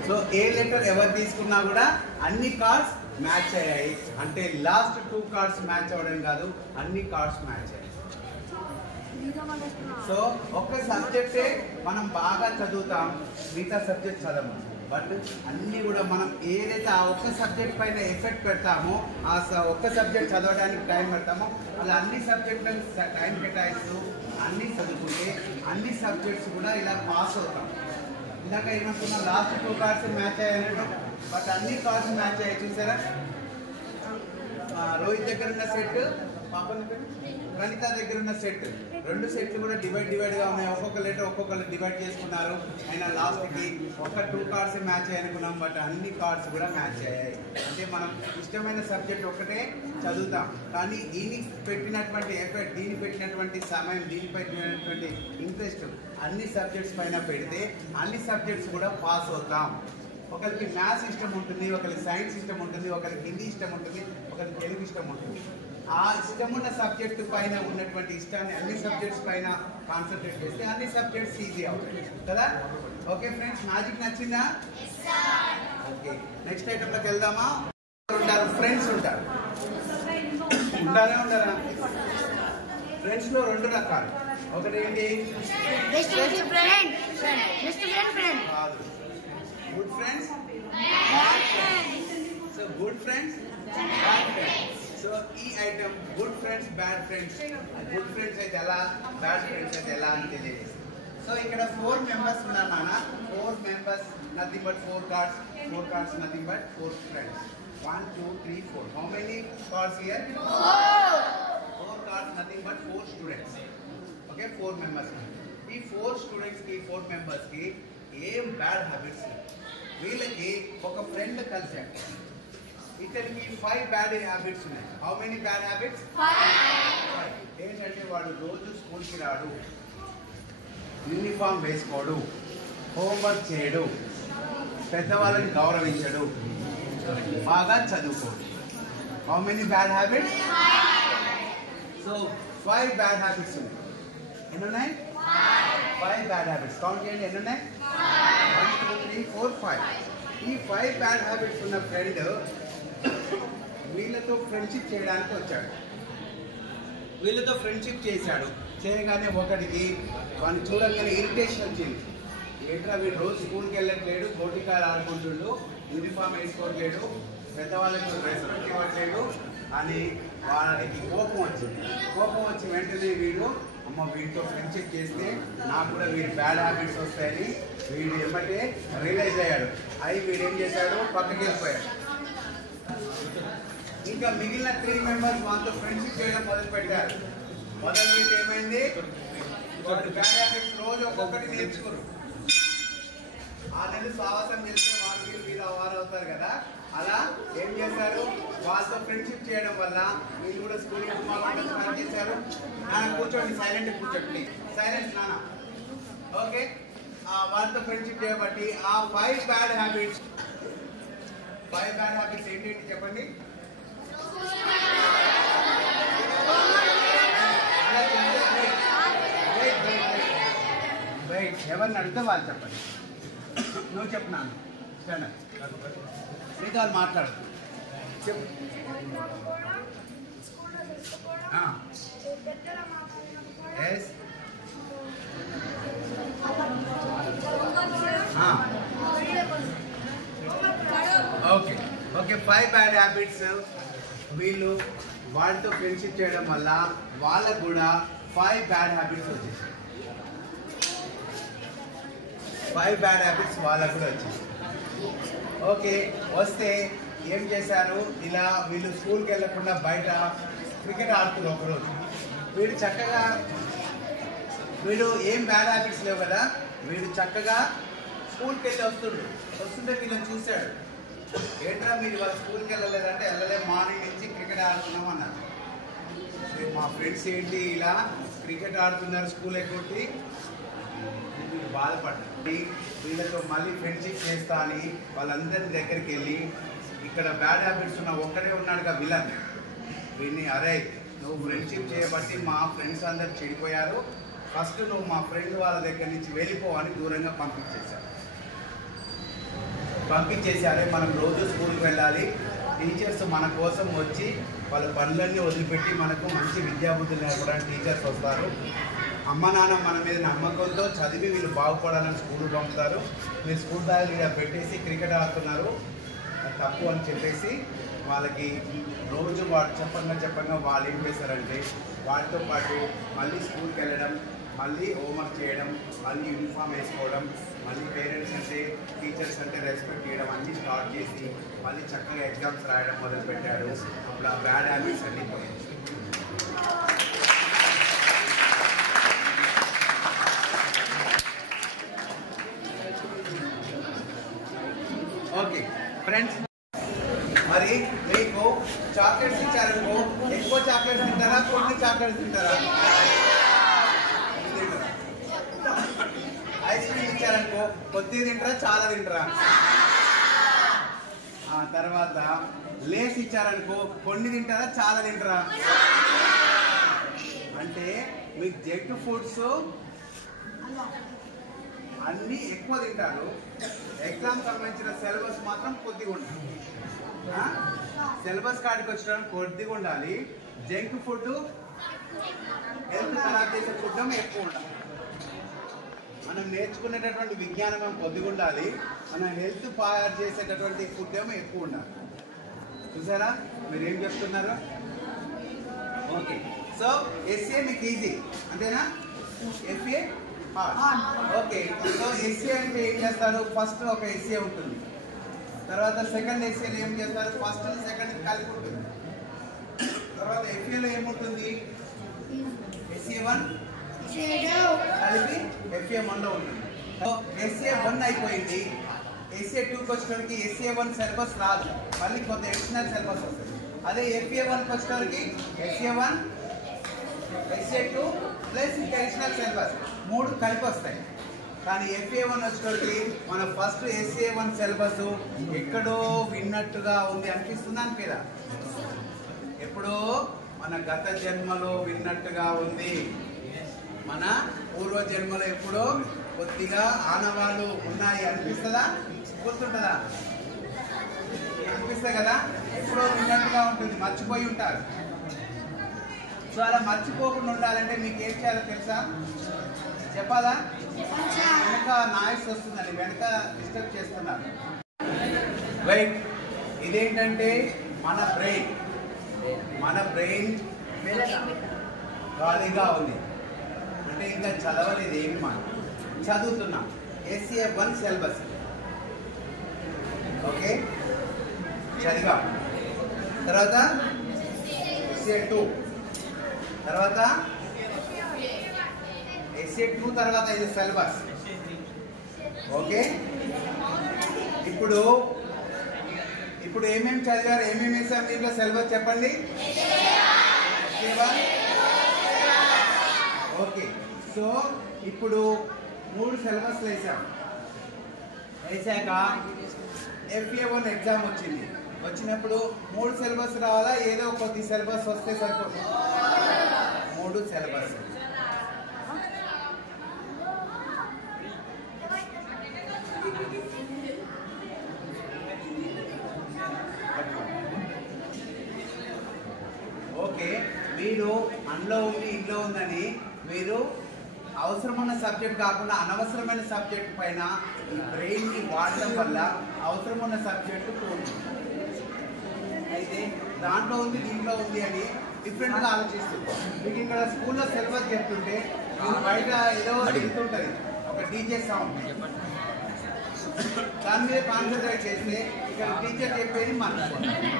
సో ఏ లెటర్ ఎవరు తీసుకున్నా కూడా అన్ని కార్డ్స్ మ్యాచ్ అయ్యాయి. అంటే లాస్ట్ 2 కార్డ్స్ మ్యాచ్ అవ్వడం కాదు, అన్ని కార్డ్స్ మ్యాచ్ అయ్యాయి. సో ఒక్క సబ్జెక్టే మనం బాగా చదువుతాం, మిగతా సబ్జెక్ట్ చదవము. బట్ అన్నీ కూడా మనం ఏదైతే ఆ ఒక్క సబ్జెక్ట్ పైన ఎఫెక్ట్ పెడతామో, ఆ ఒక్క సబ్జెక్ట్ చదవడానికి టైం పెడతామో, అలా అన్ని సబ్జెక్టులను టైం కేటాయిస్తూ అన్ని చదువుకుంటే అన్ని సబ్జెక్ట్స్ కూడా ఇలా పాస్ అవుతాం. ఇందాక ఏమనుకున్నాం? లాస్ట్ 2 కార్డ్స్ మ్యాచ్ అయ్యాయన్నట్టు, బట్ అన్ని కార్డ్స్ మ్యాచ్ అయ్యాయి. చూసారా? రోహిత్ దగ్గర ఉన్న సెట్, ప్రణీత దగ్గర ఉన్న సెట్, 2 సెట్లు కూడా డివైడ్గా ఉన్నాయి. ఒక్కొక్క లెటర్ ఒక్కొక్కరు డివైడ్ చేసుకున్నారు. అయినా లాస్ట్కి ఒక 2 కార్డ్స్ మ్యాచ్ అయ్యాయి అనుకున్నాం, బట్ అన్ని కార్డ్స్ కూడా మ్యాచ్ అయ్యాయి. అంటే మనం ఇష్టమైన సబ్జెక్ట్ ఒకటే చదువుతాం, కానీ దీనికి పెట్టినటువంటి ఎఫర్ట్, దీనికి పెట్టినటువంటి సమయం, దీనికి పెట్టినటువంటి ఇంట్రెస్ట్ అన్ని సబ్జెక్ట్స్ పైన పెడితే అన్ని సబ్జెక్ట్స్ కూడా పాస్ అవుతాం. ఒకరికి మ్యాథ్స్ ఇష్టం ఉంటుంది, ఒకరికి సైన్స్ ఇష్టం ఉంటుంది, ఒకరికి హిందీ ఇష్టం ఉంటుంది, ఒకరికి తెలుగు ఇష్టం ఉంటుంది. ఆ ఇష్టం ఉన్న సబ్జెక్టు పైన ఉన్నటువంటి ఇష్టాన్ని అన్ని సబ్జెక్ట్స్ పైన కాన్సన్ట్రేట్ చేస్తే అన్ని సబ్జెక్ట్స్ ఈజీ అవుతాయి కదా. ఓకే ఫ్రెండ్స్, మ్యాజిక్ నచ్చిందా? ఓకే, నెక్స్ట్ ఐటమ్లోకి వెళ్దామా. ఉంటారు ఫ్రెండ్స్, ఉంటారు ఉంటారా ఉండరా? ఫ్రెండ్స్ లో 2 రకాలు. ఒకటి ఏంటి? Good friends, so good friends, bad friends. So ఈ item good friends, bad friends. Good friends అయితే ఎలా, బ్యాడ్ ఫ్రెండ్స్ అయితే ఎలా అని తెలియజేస్తుంది. సో ఇక్కడ 4 మెంబర్స్ ఉన్నారు నాన్న. 4 members, nothing but 4 cards. 4 cards, nothing but 4 friends. 1 2 3 4. How many cards here? 4 cards, nothing but 4 students. Okay, 4 members. ఈ 4 స్టూడెంట్స్ కి 4 మెంబర్స్ కి ఏం బ్యాడ్ హ్యాబిట్స్ వీళ్ళకి ఒక ఫ్రెండ్ కలిసాడు. ఇతనికి 5 బ్యాడ్ హ్యాబిట్స్ ఉన్నాయి. How many bad habits? 5. ఏంటంటే వాడు రోజు స్కూల్కి రాడు, యూనిఫామ్ వేసుకోడు, హోంవర్క్ చేయడు, పెద్దవాళ్ళని గౌరవించడు, బాగా చదువుకోడు. How many bad habits? So 5 bad habits ఉన్నాయి. ఎన్ని ఉన్నాయి? 5 బ్యాడ్ హ్యాబిట్స్. కౌంట్ చేయండి, ఎన్ని ఉన్నాయి? 1 2 3 4 5. ఈ 5 బ్యాడ్ హ్యాబిట్స్ ఉన్న ఫ్రెండ్ వీళ్ళతో ఫ్రెండ్షిప్ చేయడానికి వచ్చాడు. వీళ్ళతో ఫ్రెండ్షిప్ చేశాడు. చేయగానే ఒకటికి వాడిని చూడగానే ఇరిటేషన్ వచ్చింది. ఏంట్రా వీడు రోజు స్కూల్కి వెళ్ళట్లేడు, గోటికాయలు ఆడుకుంటుండు, యూనిఫామ్ వేసుకోవట్లేడు, పెద్దవాళ్ళకి రెస్పెక్ట్ ఇవ్వట్లేడు అని వాళ్ళకి కోపం వచ్చింది. కోపం వచ్చి వెంటనే వీడు అమ్మ వీడితో ఫ్రెండ్షిప్ చేస్తే నాకు కూడా వీడి బ్యాడ్ హ్యాబిట్స్ వస్తాయని వీడు ఏమంటే రియలైజ్ అయ్యాడు. అయి వీడు ఏం చేశాడు, పక్కకి వెళ్ళిపోయాడు. ఇంకా మిగిలిన 3 మెంబర్స్ వాళ్ళతో ఫ్రెండ్షిప్ చేయడం మొదలుపెట్టారు. మొదలుపెట్టి ఏమైంది, వాడు బ్యాడ్ హ్యాబిట్స్ రోజు ఒక్కొక్కటి నేర్చుకోరు. ఆ నెల సాహసం చేస్తే వాళ్ళు వీళ్ళు వారు అవుతారు కదా. అలా ఏం చేశారు, వాళ్ళతో ఫ్రెండ్షిప్ చేయడం వల్ల వీళ్ళు కూడా స్కూల్ స్టార్ట్ చేశారు. నాన్న కూర్చోండి, సైలెంట్ కూర్చోండి, సైలెంట్ నాన్న. ఓకే, వాళ్ళతో ఫ్రెండ్షిప్ చేయబట్టి ఆ 5 బ్యాడ్ హ్యాబిట్స్ ఏంటంటే చెప్పండి. ఎవరిని అడిగితే వాళ్ళు చెప్పండి. నువ్వు చెప్తున్నాను మీతో వాళ్ళు మాట్లాడు చెప్పు. Okay okay 5 bad habits. వీళ్ళు వాళ్ళతో ఫ్రెండ్షిప్ చేయడం వల్ల వాళ్ళకు కూడా 5 బ్యాడ్ హ్యాబిట్స్ వచ్చేసాయి. 5 బ్యాడ్ హ్యాబిట్స్ వాళ్ళకు కూడా వచ్చేసాయి. ఓకే, వస్తే ఏం చేశారు, ఇలా వీళ్ళు స్కూల్కి వెళ్ళకుండా బయట క్రికెట్ ఆడుతున్నారు ఒకరోజు. వీడు ఏం బ్యాడ్ హ్యాబిట్స్ లేవు కదా, వీడు చక్కగా స్కూల్కి వెళ్ళి వస్తుంటే వీళ్ళని చూశాడు. ఏంట్రా మీరు వాళ్ళ స్కూల్కి వెళ్ళలేదంటే వెళ్ళలేదు, మార్నింగ్ నుంచి క్రికెట్ ఆడుతున్నాం అన్నారు. మా ఫ్రెండ్స్ ఏంటి ఇలా క్రికెట్ ఆడుతున్నారు స్కూల్ ఎక్కొట్టి బాధపడ్డారు. వీళ్ళతో మళ్ళీ ఫ్రెండ్షిప్ చేస్తా అని వాళ్ళందరి దగ్గరికి వెళ్ళి, ఇక్కడ బ్యాడ్ హ్యాబిట్స్ ఉన్న ఒక్కడే ఉన్నాడుగా విలన్, వీడిని అరే నువ్వు ఫ్రెండ్షిప్ చేయబట్టి మా ఫ్రెండ్స్ అందరు చెడిపోయారు, ఫస్ట్ నువ్వు మా ఫ్రెండ్ వాళ్ళ దగ్గర నుంచి వెళ్ళిపోవని దూరంగా పంపించేసారే. మనం రోజు స్కూల్కి వెళ్ళాలి, టీచర్స్ మన కోసం వచ్చి వాళ్ళ పనులన్నీ వదిలిపెట్టి మనకు మంచి విద్యాబుద్ధులు నేర్పడానికి టీచర్స్ వస్తారు. అమ్మ నాన్న మన మీద నమ్మకంతో చదివి వీళ్ళు బాగుపడాలని స్కూల్ పంపుతారు. మీరు స్కూల్ బ్యాగ్ ఇలా పెట్టేసి క్రికెట్ ఆడుతున్నారు తప్పు అని చెప్పేసి వాళ్ళకి రోజు వాడు చెప్పంగా వాళ్ళు ఏం చేస్తారంటే వాటితో పాటు మళ్ళీ స్కూల్కి వెళ్ళడం, మళ్ళీ హోంవర్క్ చేయడం, మళ్ళీ యూనిఫామ్ వేసుకోవడం, మళ్ళీ పేరెంట్స్ అంటే టీచర్స్ అంటే రెస్పెక్ట్ చేయడం అన్నీ స్టార్ట్ చేసి మళ్ళీ చక్కగా ఎగ్జామ్స్ రాయడం మొదలుపెట్టాడు. అప్పుడు ఆ బ్యాడ్ హ్యాబిట్స్ అన్నీ పోయాయి. ఓకే ఫ్రెండ్స్, మరి మీకు చాక్లెట్స్ ఇచ్చారనుకో, ఎక్కువ చాక్లెట్స్ తింటారా, కొన్ని చాక్లెట్స్ తింటారా? ఐస్ క్రీమ్ ఇచ్చారనుకో, కొద్దిగా తింటారా, చాలా తింటారా? తర్వాత లేస్ ఇచ్చారనుకో కొన్ని తింటారా చాలా తింటారా? అంటే మీకు జంక్ ఫుడ్స్ అన్నీ ఎక్కువ తింటారు, ఎగ్జామ్ సంబంధించిన సిలబస్ మాత్రం కొద్దిగా ఉంటుంది. సిలబస్ కాడికి వచ్చడానికి కొద్దిగా ఉండాలి, జంక్ ఫుడ్ హెల్త్ ఖరాబ్ చేసే ఫుడ్ ఎక్కువ ఉండాలి. మనం నేర్చుకునేటటువంటి విజ్ఞానం కొద్దిగా ఉండాలి, మన హెల్త్ పాడు చేసేటటువంటి ఫుడ్ ఏమో ఎక్కువ ఉండాలి. చూసారా మీరు ఏం చెప్తున్నారు? ఓకే, సో ఎస్ఏ మీకు ఈజీ అంతేనా? ఎస్ఏ ఓకే, సో ఎస్ఏ అంటే ఏం చేస్తారు? ఫస్ట్ ఒక ఎస్ఏ ఉంటుంది, తర్వాత సెకండ్ ఎస్ఏలో ఏం చేస్తారు? ఫస్ట్ సెకండ్ కలిపి ఉంటుంది. తర్వాత ఎఫ్ఏలో ఏముంటుంది? SA1 కలిపి FA1లో ఉంటుంది. సో SA1 అయిపోయింది. SA2కి వచ్చేటప్పటికి SA1 సిలబస్ రాదు, మళ్ళీ కొంత ఎడిషనల్ సిలబస్ వస్తుంది. అదే FA1కి వచ్చేటప్పటికి SA1 SA2 plus additional syllabus 3 కలిపి వస్తాయి. కానీ FA1 వచ్చేటప్పటికి మన ఫస్ట్ SA1 సిలబస్ ఎక్కడో విన్నట్టుగా ఉంది అనిపిస్తుంది అనిపిదా? ఎప్పుడో మన గత జన్మలో విన్నట్టుగా ఉంది, మన పూర్వ జన్మలో ఎప్పుడో కొద్దిగా ఆనవాళ్ళు ఉన్నాయి అనిపిస్తుందా? గుర్తుంటుందా? అనిపిస్తుంది కదా, ఎప్పుడో విన్నట్టుగా ఉంటుంది, మర్చిపోయి ఉంటారు. సో అలా మర్చిపోకుండా ఉండాలంటే మీకు ఏం చేయాలో తెలుసా? చెప్పాలా? వెనక నాయిస్ వస్తుందండి, వెనక డిస్టర్బ్ చేస్తున్నారు. రైట్, ఇదేంటంటే మన బ్రెయిన్ ఖాళీగా ఉంది అంటే ఇంకా చదవలేదు ఏమి, మనం చదువుతున్నాం. SA1 సిలబస్ ఓకే చదివా, తర్వాత SA2, తర్వాత SA2 తర్వాత ఇది సిలబస్ ఓకే. ఇప్పుడు ఏమేమి చదివారు, ఏమేమి వేసారు దీంట్లో సిలబస్ చెప్పండి. ఓకే, సో ఇప్పుడు 3 సిలబస్లు వేసాక FA1 ఎగ్జామ్ వచ్చినప్పుడు 3 సిలబస్ రావాలా, ఏదో కొద్ది సిలబస్ వస్తే సరిపోతుంది? 3 సిలబస్. ఓకే, మీరు అందులో ఉంది ఇంట్లో ఉందని మీరు అవసరమైన సబ్జెక్ట్ కాకుండా అనవసరమైన సబ్జెక్ట్ పైన ఈ బ్రెయిన్ని వాడడం వల్ల అవసరమైన సబ్జెక్టు పోతుంది. అయితే దాంట్లో ఉంది దీంట్లో ఉంది అని డిఫరెంట్గా ఆలోచిస్తుంది. మీకు ఇక్కడ స్కూల్లో సిలబస్ చెప్తుంటే మీరు బయట ఏదో వెళ్తుంటుంది ఒక డీజే సౌండ్, దాని మీద కాన్సన్ట్రేట్ చేస్తే ఇక్కడ టీచర్ చెప్పేది మర్చిపోతుంది.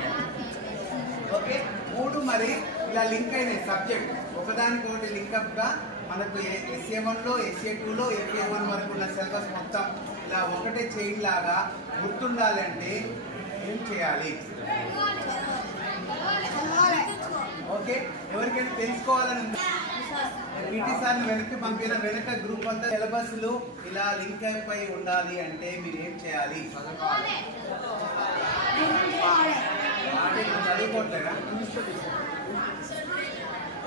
ఓకే, 3 మరి ఇలా లింక్ అయినాయి సబ్జెక్ట్, ఒకదానికొకటి లింకప్గా మనకు SA1లో SA2లో FA1 వరకు ఉన్న సిలబస్ మొత్తం ఇలా ఒకటే చైన్ లాగా గుర్తుండాలి అంటే ఏం చేయాలి? ఓకే, ఎవరికైనా తెలుసుకోవాలని PT సార్ని వెనక్కి పంపిన వెనక గ్రూప్ అంతా సిలబస్లు ఇలా లింక్ అయిపోయి ఉండాలి అంటే మీరు ఏం చేయాలి? చదువుకోవట్లేదా?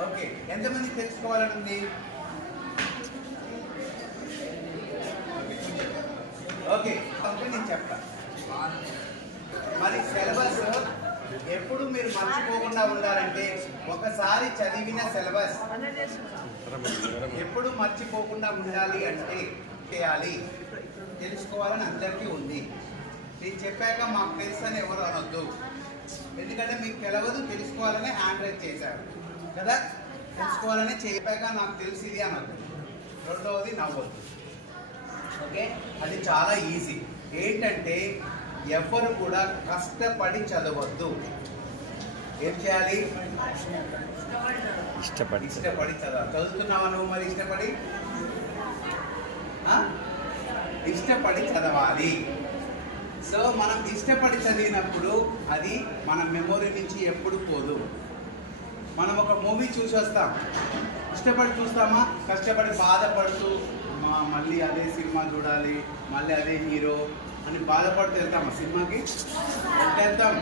ఓకే, ఎంతమంది తెలుసుకోవాలని ఉంది? ఓకే, అంటే నేను చెప్తా. మరి సిలబస్ ఎప్పుడు మీరు మర్చిపోకుండా ఉండాలంటే ఒకసారి చదివిన సిలబస్ ఎప్పుడు మర్చిపోకుండా ఉండాలి అంటే చేయాలి, తెలుసుకోవాలని అందరికీ ఉంది. నేను చెప్పాక మాకు తెలుసు అని ఎవరు అనొద్దు, ఎందుకంటే మీకు తెలవదు, తెలుసుకోవాలని హ్యాండ్ రైజ్ చేశారు కదా. తెలుసుకోవాలని చెప్పాక నాకు తెలుసు ఇది అనొద్దు. రెండవది నవ్వద్దు. ఓకే, అది చాలా ఈజీ. ఏంటంటే ఎవరు కూడా కష్టపడి చదవద్దు. ఏం చేయాలి? ఇష్టపడి చదవాలి. చదువుతున్నావా నువ్వు? మరి ఇష్టపడి చదవాలి. సో మనం ఇష్టపడి చదివినప్పుడు అది మన మెమొరీ నుంచి ఎప్పుడు పోదు. మనం ఒక మూవీ చూసి వస్తాం, ఇష్టపడి చూస్తామా? కష్టపడి బాధపడుతూ మళ్ళీ అదే సినిమా చూడాలి, మళ్ళీ అదే హీరో, అని బాధపడుతూ వెళ్తామా సినిమాకి? వెళ్తాం.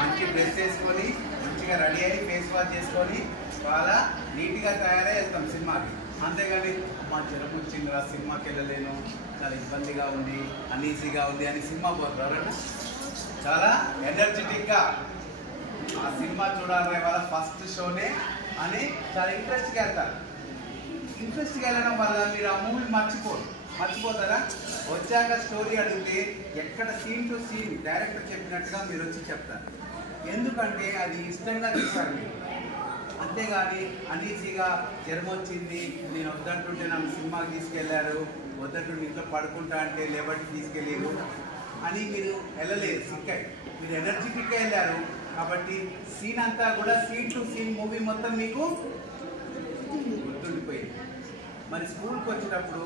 మంచి డ్రెస్ వేసుకొని మంచిగా రెడీ అయ్యి ఫేస్ వాష్ చేసుకొని చాలా నీట్గా తయారై వెళ్తాం సినిమాకి. అంతేగాని మా జ్వరం వచ్చిందిరా సినిమాకి వెళ్ళలేను, చాలా ఇబ్బందిగా ఉంది, అనీజీగా ఉంది అని సినిమా పోతారు. చాలా ఎనర్జెటిక్గా ఆ సినిమా చూడాలి వాళ్ళ ఫస్ట్ షోనే అని చాలా ఇంట్రెస్ట్గా వెళ్తారు. ఇంట్రెస్ట్గా వెళ్ళడం వల్ల మీరు ఆ మూవీ మర్చిపోతారా? వచ్చాక స్టోరీ అడిగితే ఎక్కడ సీన్ టు సీన్ డైరెక్టర్ చెప్పినట్టుగా మీరు వచ్చి చెప్తారు. ఎందుకంటే అది ఇష్టంగా చూస్తారు మీరు. అంతేగాని అనీజీగా జ్వరం వచ్చింది, నేను వద్దంటుంటే నన్ను సినిమాకి తీసుకెళ్లారు, వద్దంటుంటే ఇంట్లో పడుకుంటా అంటే లేబర్కి తీసుకెళ్ళారు అని మీరు వెళ్ళలేదు. సిక్కై మీరు ఎనర్జెటిక్గా వెళ్ళారు కాబట్టి సీన్ అంతా కూడా సీన్ టు సీన్ మూవీ మొత్తం మీకు గుర్తుండిపోయింది. మరి స్కూల్కి వచ్చేటప్పుడు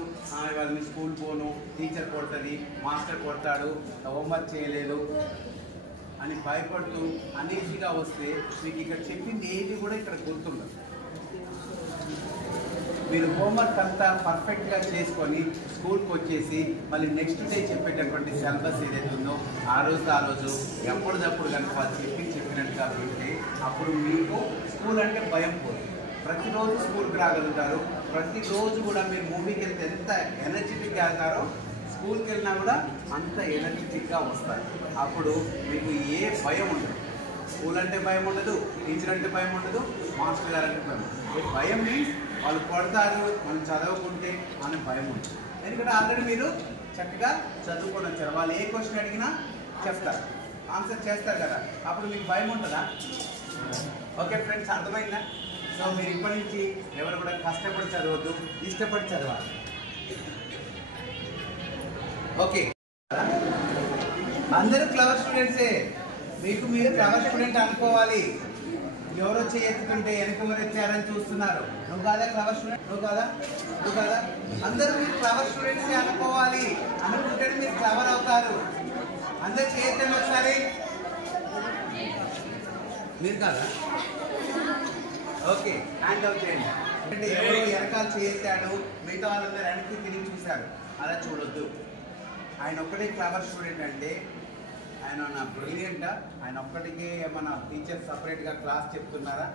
వాళ్ళని స్కూల్ పోను, టీచర్ కొడుతుంది, మాస్టర్ కొడతాడు, హోంవర్క్ చేయలేదు అని భయపడుతూ అనీజీగా వస్తే మీకు ఇక్కడ చెప్పింది ఏది కూడా ఇక్కడ గుర్తుండదు. మీరు హోంవర్క్ అంతా పర్ఫెక్ట్గా చేసుకొని స్కూల్కి వచ్చేసి మళ్ళీ నెక్స్ట్ డే చెప్పేటటువంటి సిలబస్ ఏదైతే ఉందో ఆ రోజు ఎప్పటిదప్పుడు కనుక వాళ్ళు చెప్పినట్టుగా వింటే అప్పుడు మీకు స్కూల్ అంటే భయం పోతుంది. ప్రతిరోజు స్కూల్కి రాగలుగుతారు. ప్రతిరోజు కూడా మీరు మూవీకి వెళ్తే ఎంత ఎనర్జెటిక్గా వెళ్తారో స్కూల్కి వెళ్ళినా కూడా అంత ఎనర్జెటిక్గా వస్తారు. అప్పుడు మీకు ఏ భయం ఉండదు. స్కూల్ అంటే భయం ఉండదు, టీచర్ అంటే భయం ఉండదు, మాస్టర్ గారు అంటే భయం ఉండదు. భయం మీన్స్ వాళ్ళు కొడతారు, మనం చదవకుంటే అనే భయం ఉంటుంది. ఎందుకంటే ఆల్రెడీ మీరు చక్కగా చదువుకొని వచ్చారు. వాళ్ళు ఏ క్వశ్చన్ అడిగినా చెప్తారు, ఆన్సర్ చేస్తారు కదా, అప్పుడు మీకు భయం ఉంటుందా? ఓకే ఫ్రెండ్స్, అర్థమైందా? సో మీరు ఇప్పటి నుంచి ఎవరు కూడా కష్టపడి చదవద్దు, ఇష్టపడి చదవాలి. ఓకే, అందరూ క్లవర్ స్టూడెంట్సే. మీరు క్లవర్ స్టూడెంట్ అనుకోవాలి. ఎవరో చేయెత్తుకుంటే వెనక వచ్చారని చూస్తున్నారు. నువ్వు కాదా క్లవర్ స్టూడెంట్? నువ్వు కాదా? అందరూ మీరు క్లవర్ స్టూడెంట్సే అనుకోవాలి. అనుకుంటే మీరు క్లవర్ అవుతారు. అందరు చేయొద్దండి ఒకసారి. మీరు కాదా? ఓకే, హ్యాండ్ అవుట్ చేయండి. అంటే ఎవరో వెనకాల చేశాడు, మిగతా వాళ్ళందరూ వెనక్కి తిరిగి చూశారు, అలా చూడొద్దు. ఆయన ఒక్కడే క్లవర్ స్టూడెంట్ అంటే ఆయన నా బ్రిలియంటా? ఆయన ఒక్కడికే మన టీచర్ సపరేట్గా క్లాస్ చెప్తున్నారా?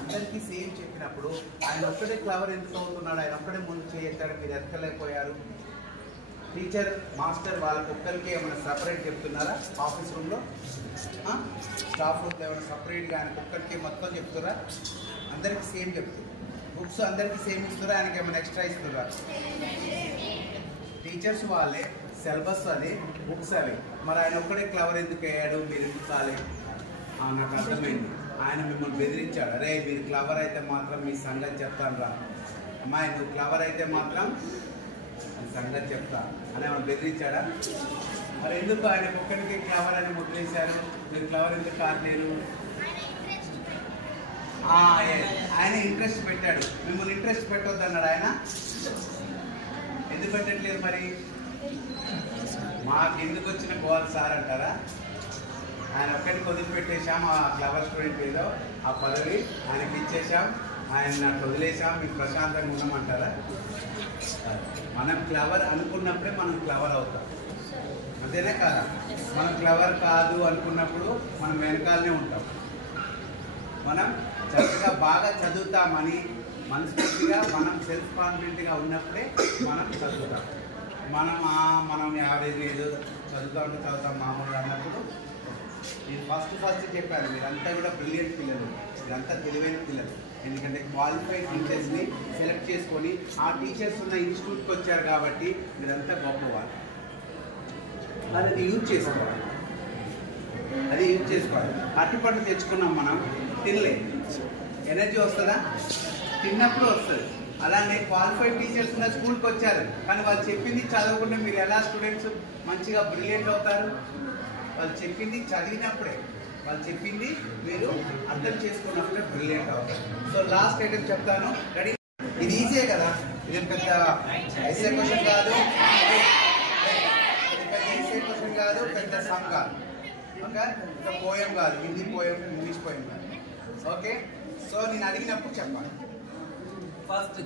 అందరికీ సేమ్ చెప్పినప్పుడు ఆయన ఒక్కడే క్లవర్ ఎందుకు అవుతున్నాడు? ఆయన ఒక్కడే ముందు చేశాడు, మీరు ఎక్కలేకపోయారు. టీచర్ మాస్టర్ వాళ్ళకి ఒక్కరికి ఏమైనా సపరేట్ చెప్తున్నారా? ఆఫీస్ రూమ్లో స్టాఫ్ రూమ్లో ఏమైనా సపరేట్గా ఆయనకు ఒక్కరికి మొత్తం చెప్తున్నారా? అందరికీ సేమ్ చెప్తారు. బుక్స్ అందరికీ సేమ్ ఇస్తారా? ఆయనకి ఏమైనా ఎక్స్ట్రా ఇస్తున్నారా? టీచర్స్ వాళ్ళే, సిలబస్ అదే, బుక్స్ అవి. మరి ఆయన ఒక్కడే క్లవర్ ఎందుకు అయ్యాడు? మీరు ఎందుకు కాలేదు? నాకు అర్థమైంది. ఆయన మిమ్మల్ని బెదిరించాడు. అరే మీరు క్లవర్ అయితే మాత్రం మీ సంగతి చెప్తాను రా, అమ్మాయి నువ్వు క్లవర్ అయితే మాత్రం మీ సంగతి చెప్తా అని ఏమైనా బెదిరించాడా? మరి ఎందుకు ఆయన ఒక్కడికి క్లవర్ అని ముద్రేశారు? మీరు క్లవర్ ఎందుకు కాలేరు? ఆయన ఇంట్రెస్ట్ పెట్టాడు, మిమ్మల్ని ఇంట్రెస్ట్ పెట్టొద్దు అన్నాడు ఆయన. ఎందుకు పెట్టట్లేదు మరి? మాకు ఎందుకు వచ్చిన గోల్ సార్ అంటారా? ఆయన ఒక్కడికి వదిలిపెట్టేశాం, ఆ క్లవర్ స్టూడెంట్ ఏదో ఆ పదవి ఆయనకి ఇచ్చేసాం, ఆయన నాకు వదిలేసాం, మీకు ప్రశాంతంగా ఉన్నామంటారా? మనం క్లవర్ అనుకున్నప్పుడే మనం క్లవర్ అవుతాం, అంతేనే కాదా? మనం క్లవర్ కాదు అనుకున్నప్పుడు మనం వెనకాలనే ఉంటాం. మనం చక్కగా బాగా చదువుతామని మనస్ఫూర్తిగా మనం సెల్ఫ్ కాన్ఫిడెంట్గా ఉన్నప్పుడే మనం చదువుతాం. మనం యావరేజ్ లేదు, చదువుతాం మామూలుగా అన్నప్పుడు నేను ఫస్ట్ చెప్పాను, మీరంతా కూడా బ్రిలియంట్ పిల్లలు, మీరంతా తెలివైన పిల్లలు. ఎందుకంటే క్వాలిఫైడ్ టీచర్స్ని సెలెక్ట్ చేసుకొని ఆ టీచర్స్ ఉన్న ఇన్స్టిట్యూట్కి వచ్చారు కాబట్టి మీరంతా గొప్పవాళ్ళు. అది యూజ్ చేసుకోవాలి. అరటిపండు తెచ్చుకున్నాం మనం, తినలే, ఎనర్జీ వస్తుందా? తిన్నప్పుడు వస్తుంది. అలానే క్వాలిఫైడ్ టీచర్స్ ఉన్న స్కూల్కి వచ్చారు, కానీ వాళ్ళు చెప్పింది చదవకుండా మీరు ఎలా స్టూడెంట్స్ మంచిగా బ్రిలియంట్ అవుతారు? వాళ్ళు చెప్పింది చదివినప్పుడే, వాళ్ళు చెప్పింది మీరు అర్థం చేసుకున్నప్పుడే బ్రిలియంట్ అవుతారు. సో లాస్ట్ ఐటమ్ చెప్తాను, రెడీ? ఇది ఈజీయే కదా, ఇది పెద్ద ఎస్ఏ క్వశ్చన్ కాదు, పెద్ద సాంగ్ కాదు, ఓకే? ఇంకా పోయం కాదు, హిందీ పోయం, ఇంగ్లీష్ పోయం కాదు, ఓకే? సో నేను అడిగినప్పుడు చెప్పాలి.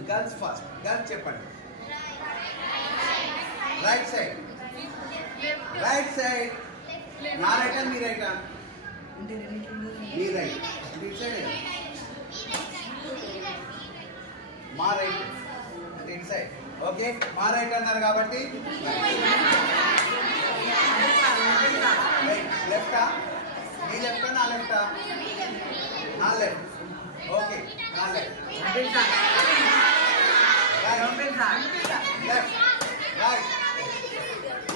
గర్ల్స్ చెప్పండి. రైట్ సైడ్ రైట్ సైడ్ నా రైటా మీ రైటా మీ రైట్ ఇటు సైడ్ మా రైట్ అంటే ఇటు సైడ్ ఓకే మా రైట్ అన్నారు కాబట్టి లెఫ్టా మీ లెఫ్టా నా లెఫ్టా నా లెఫ్ట్ ఓకే నా లెఫ్ట్ లెఫ్ట్ రైట్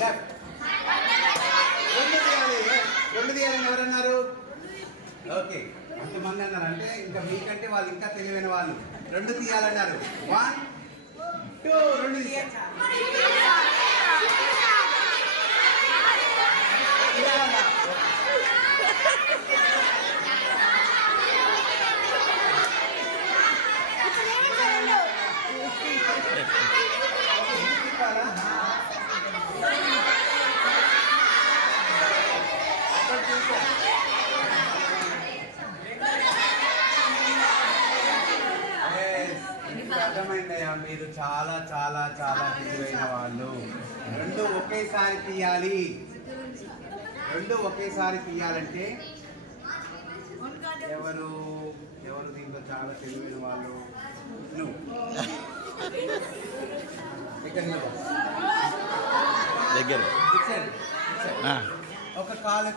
లెఫ్ట్ రెండు తీయాలని ఎవరన్నారు ఓకే అంతమంది అన్నారు అంటే ఇంకా మీకంటే వాళ్ళు ఇంకా తెలివైన వాళ్ళు రెండు తీయాలన్నారు 1 2 రెండు తీయాలి అర్థమైందయ్యా మీరు చాలా చాలా చాలా తెలివైన వాళ్ళు రెండు ఒకేసారి తీయాలి రెండు ఒకేసారి తీయాలంటే ఎవరు ఎవరు దీంట్లో చాలా తెలివైన వాళ్ళు నువ్వు దగ్గర ఒక కాలు